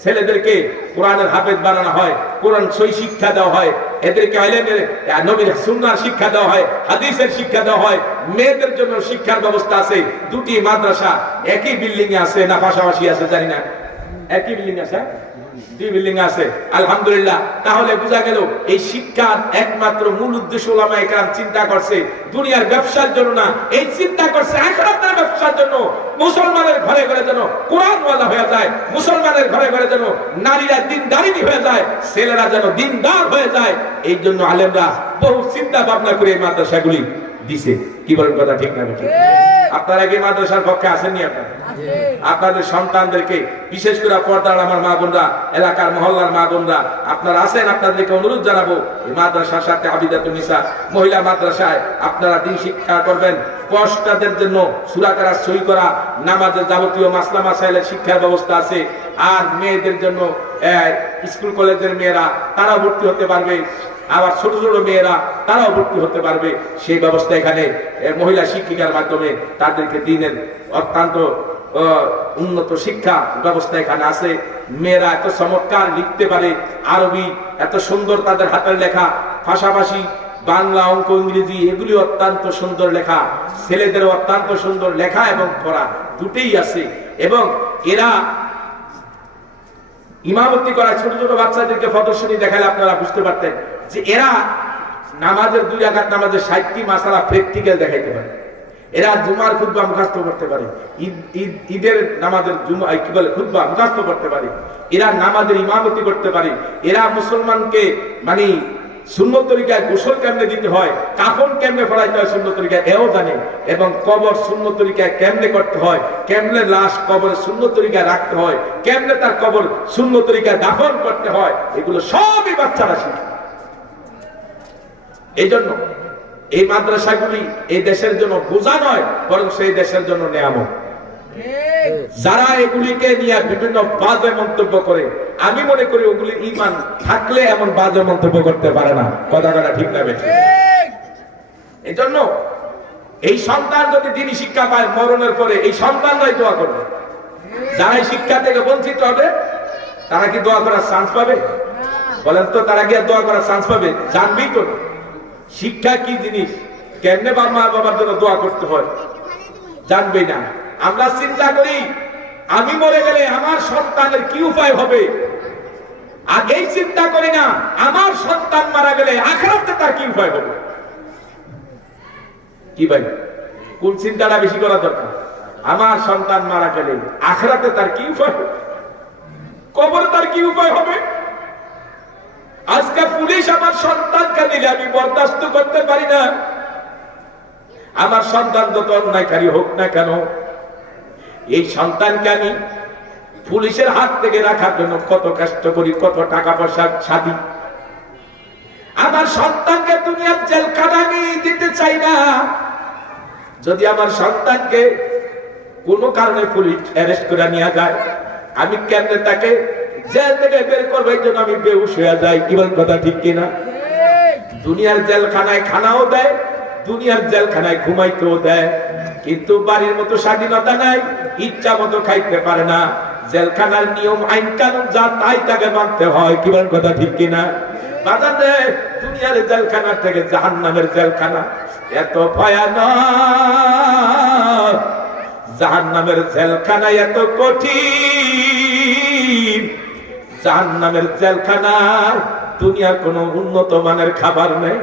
ছেলেদেরকে কোরআনের হাফেজ বানানো হয়, কোরআন সই শিক্ষা দেওয়া হয়, এদেরকে ইলমের নবীর সুন্নাহর শিক্ষা দেওয়া হয়, হাদিসের শিক্ষা দেওয়া হয়। মেয়েদের জন্য শিক্ষার ব্যবস্থা আছে। দুটি মাদ্রাসা একই বিল্ডিং এ আছে না পাশাপাশি আছে জানি না? একই বিল্ডিং আছে, দুই বিল্ডিং আছে, আলহামদুলিল্লাহ। তাহলে বোঝা গেল এই শিক্ষার একমাত্র মূল উদ্দেশ্য ওলামায়ে কেরাম চিন্তা করছে দুনিয়ার ব্যবসার জন্য না, এই চিন্তা করছে আখিরাতের ব্যবসার জন্য। মুসলমানের ঘরে ঘরে যেন কোরআনওয়ালা হয়ে যায়, মুসলমানের ঘরে ঘরে যেন নারীরা দিনদারিনী হয়ে যায়, ছেলেরা যেন দিনদার হয়ে যায়। এই জন্য আলেমরা বহু চিন্তা ভাবনা করে এই মাদ্রাসাগুলি দিছে। কি বলেন কথা ঠিক না? আপনারা কি মাদ্রাসার পক্ষে আসেননি? আপনাদের সন্তানদেরকে, বিশেষ করে পর্দার আমার মা বোনরা, এলাকার মহল্লার মা বোনরা আপনারা আছেন, আপনাদেরকে অনুরোধ জানাবো এই মাদ্রাসার সাথে আবিদাতুন নিসা মহিলা মাদ্রাসায় আপনারা দ্বীন শিক্ষা করবেন। কষ্টাদের জন্য সূরা কেরাত সই করা, নামাজের যাবতীয় মাসলা মাসাইলের শিক্ষার ব্যবস্থা আছে। আর মেয়েদের জন্য স্কুল কলেজের মেয়েরা তারা ভর্তি হতে পারবে। আবার ছোট ছোট মেয়েরা তারাও ভর্তি হতে পারবে। সেই ব্যবস্থা এখানে মহিলা শিক্ষিকার মাধ্যমে তাদেরকে দিনের অত্যন্ত উন্নত শিক্ষা ব্যবস্থা এখানে আছে। মেয়েরা এত চমৎকার লিখতে পারে, আরবি এত সুন্দর তাদের হাতের লেখা, পাশাপাশি বাংলা, অঙ্ক, ইংরেজি এগুলি অত্যন্ত সুন্দর লেখা। ছেলেদের অত্যন্ত সুন্দর লেখা এবং পড়া দুটেই আছে। এবং এরা ইমামতি করা ছোট ছোট বাচ্চাদেরকে প্রদর্শনী দেখালে আপনারা বুঝতে পারতেন যে এরা নামাজের 2 রাকাত নামাজের 60টি মাসালা প্র্যাকটিক্যাল দেখাইতে পারে। এরা জুমার খুতবা মুখস্থ করতে পারে, ঈদের নামাজের কি বলে খুতবা মুখস্থ করতে পারে, এরা নামাজের ইমামতি করতে পারে, এরা মুসলমানকে মানে সুন্নত তরিকায় গোসল কেমনে দিতে হয়, কাফন কেমনে পড়াইতে হয় সুন্নত তরিকায় এও জানে, এবং কবর সুন্নত তরিকায় কেমনে করতে হয়, কেমনে লাশ কবরে সুন্নত তরিকায় রাখতে হয়, কেমনে তার কবর সুন্নত তরিকায় দাফন করতে হয়, এগুলো সবই বাচ্চারা শিখে। এই জন্য এই মাদ্রাসাগুলি এই দেশের জন্য বোঝা নয়, বরং সেই দেশের জন্য নিয়ামত। যারা এগুলিকে নিয়ে বিভিন্ন বাজে মন্তব্য করে, আমি মনে করি ওগুলি ঈমান থাকলে এমন বাজে মন্তব্য করতে পারে না। কথাটা ঠিক না বেঠিক? এই জন্য এই সন্তান যদি দিনই শিক্ষা পায়, মরণের পরে এই সন্তানরাই দোয়া করবে। যারা এই শিক্ষা থেকে বঞ্চিত হবে তারা কি দোয়া করার চান্স পাবে? বলেন তো, তারা কি দোয়া করার চান্স পাবে? জানবেই তো শিক্ষা কি জিনিস, কেমনে মা বাবার জন্য দোয়া করতে হয় জানবেই না। আমরা চিন্তা করি আমি মরে গেলে আমার সন্তানের কি উপায় হবে, আগেই চিন্তা করি না আমার সন্তান মারা গেলে আখিরাতে তার কি উপায় হবে। কি ভাই, কোন চিন্তাটা বেশি করা দরকার? আমার সন্তান মারা গেলে আখিরাতে তার কি উপায় হবে, কবরে তার কি উপায় হবে। আজকে পুলিশ আমার সন্তানকে দিলে আমি বরদাস্ত করতে পারি না। আমার সন্তান যত অন্যায়কারী হোক না কেন, এই সন্তানকে আমি পুলিশের হাত থেকে রাখার জন্য কত কষ্ট করি, কত টাকা পয়সা সাদি। আমার সন্তানকে দুনিয়ার জেলখানা আমি দিতে চাই না। যদি আমার সন্তানকে কোনো কারণে পুলিশ অ্যারেস্ট করে নিয়ে যায়, আমি কেমনে তাকে জেল থেকে বের করবো, এই জন্য আমি বেহুশ হয়ে যাই। কি বলেন, কথা ঠিক কিনা? দুনিয়ার জেলখানায় খানাও দেয়, দুনিয়ার জেলখানায় ঘুমাইতেও দেয়, কিন্তু বাড়ির মতো স্বাধীনতা নাই, ইচ্ছা মতো খাইতে পারে না। জেলখানার নিয়ম আইন কানুন যা তাই তাকে মানতে হয়। কি বলেন, কথা ঠিক কিনা? বাজারে দুনিয়ার জেলখানার থেকে জাহান্নামের জেলখানা এত ভয়ানক, জাহান্নামের জেলখানা এত কঠিন, জাহান্নামের জেলখানায় দুনিয়ার কোন উন্নত মানের খাবার নেই।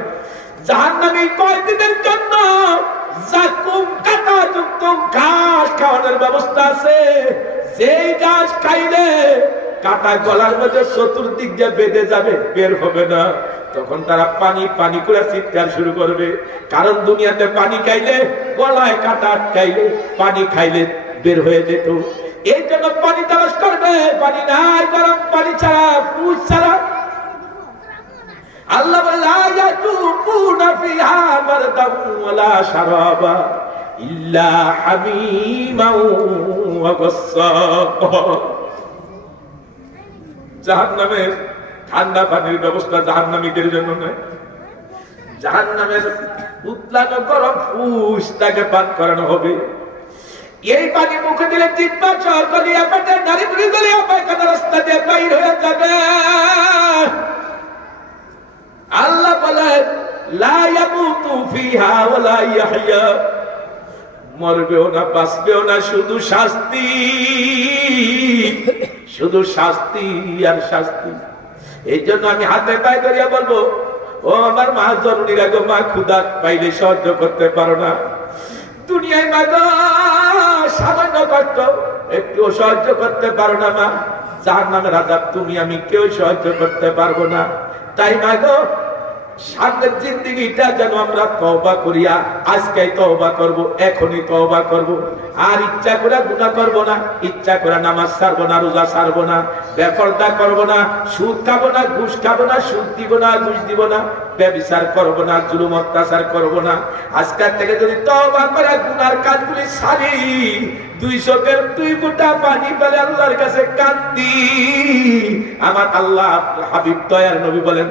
জাহান্নামী কয়েকদিনের জন্য জাকুম কাটা যুক্ত ঘাস খাওয়ানোর ব্যবস্থা আছে। যেই ঘাস খাইলে কাটা গলার মধ্যে চতুর্দিক দিয়ে বেঁধে যাবে, বের হবে না। তখন তারা পানি পানি করে চিৎকার শুরু করবে, কারণ দুনিয়াতে পানি খাইলে গলায় কাটা আটকাইলে, পানি খাইলে বের হয়ে যেত। এই জন্য পানি তালাশ করবে, পানি নাই, গরম পানি ছাড়া, পুষ ছাড়া। আল্লাহ বলে লা ইয়াতুকুনা ফিহা বারদাম ওয়ালা শারাবা ইল্লা হামিমান ওয়া গাসসাকা। জাহান্নামের ঠান্ডা পানির ব্যবস্থা জাহান্নামীদের জন্য নয়, জাহান্নামের উতলানো গরম পুষ তাকে পান করানো হবে। এই পানি মুখে দিলে জিহ্বা চর গলিয়া পেটে নারী বুড়ি গলিয়া পায়খানা রাস্তা দিয়ে বাইর হয়ে যাবে। আল্লাহ বলেন লা ইয়ামুতু ফিহা ওয়ালা ইয়াহইয়া, মরবেও না বাঁচবেও না, শুধু শাস্তি, শুধু শাস্তি আর শাস্তি। এই জন্য আমি হাতে পায়ে ধরিয়া বলবো, ও আমার মা জননীরা গো, মা ক্ষুধা পাইলে সহ্য করতে পারো না, দুনিয়ায় মা গো সামান্য কষ্ট একটু সহ্য করতে পারো না মা, জাহান্নামের আযাব তুমি আমি কেউ সহ্য করতে পারবো না। তাই মা গো সামনের জিন্দেগিটা যেন আমরা তওবা করিয়া, আজকেই তওবা করব, এখনই তওবা করব, আর ইচ্ছা করে গুনাহ করব না, ইচ্ছা করে নামাজ ছাড়বো না, রোজা ছাড়বো না, বেপরদা করব না, সুদ খাবো না, ঘুষ খাবো না, সুদ দিব না, ঘুষ দিব না, ব্যভিচার করব না, জুলুম অত্যাচার করব না। আজকের থেকে যদি তওবা করে গুনার কাজগুলি ছাড়ি, 2 চোখের 2 ফোঁটা পানি ফেলে আল্লাহর কাছে কাঁদি। আমার আল্লাহ হাবিব দয়ার নবী বলেন,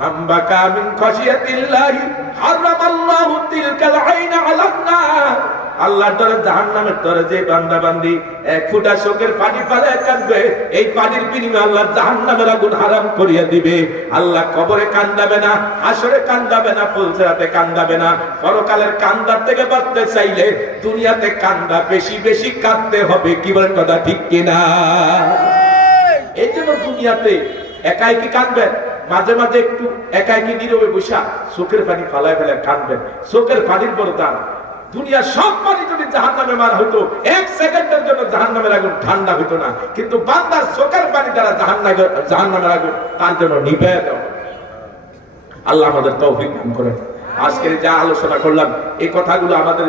মামবাকা মিন খাশিয়াতিল্লাহি হারামাল্লাহু তিলকাল আইনা আলান নার। আল্লাহর ডরে জাহান্নামের ডরে যে বান্দা বান্দি এক ফোঁটা চোখের পানি ফেলে কাঁদবে, এই পানির বিনিময়ে আল্লাহ জাহান্নামের আগুন হারাম করিয়া দিবে। আল্লাহ কবরে কান্দাবে না, হাসরে কান্দাবে না, ফুলসিরাতে কান্দাবে না। পরকালের কান্দার থেকে বাঁচতে চাইলে দুনিয়াতে কান্দা বেশি বেশি কাঁদতে হবে। কি বলেন কথা ঠিক কিনা? এই জন্য দুনিয়াতে একাই কি কাঁদবেন, মাঝে মাঝে একটু একাই কি নীরবে বসা চোখের পানি ফালায় ফেলায় কাঁদবেন। চোখের পানির বড় দাম। দুনিয়ার সব পানি যদি জাহান্নামে মারা হতো, এক সেকেন্ডের জন্য জাহান্নামের আগুন ঠান্ডা হতো না, কিন্তু বান্দার চোখের পানি দ্বারা জাহান্নামের আগুন তার জন্য নিভে দেওয়া। আল্লাহ আমাদের তৌফিক দান করেন। আজকে যা আলোচনা করলাম এই কথাগুলো আমাদের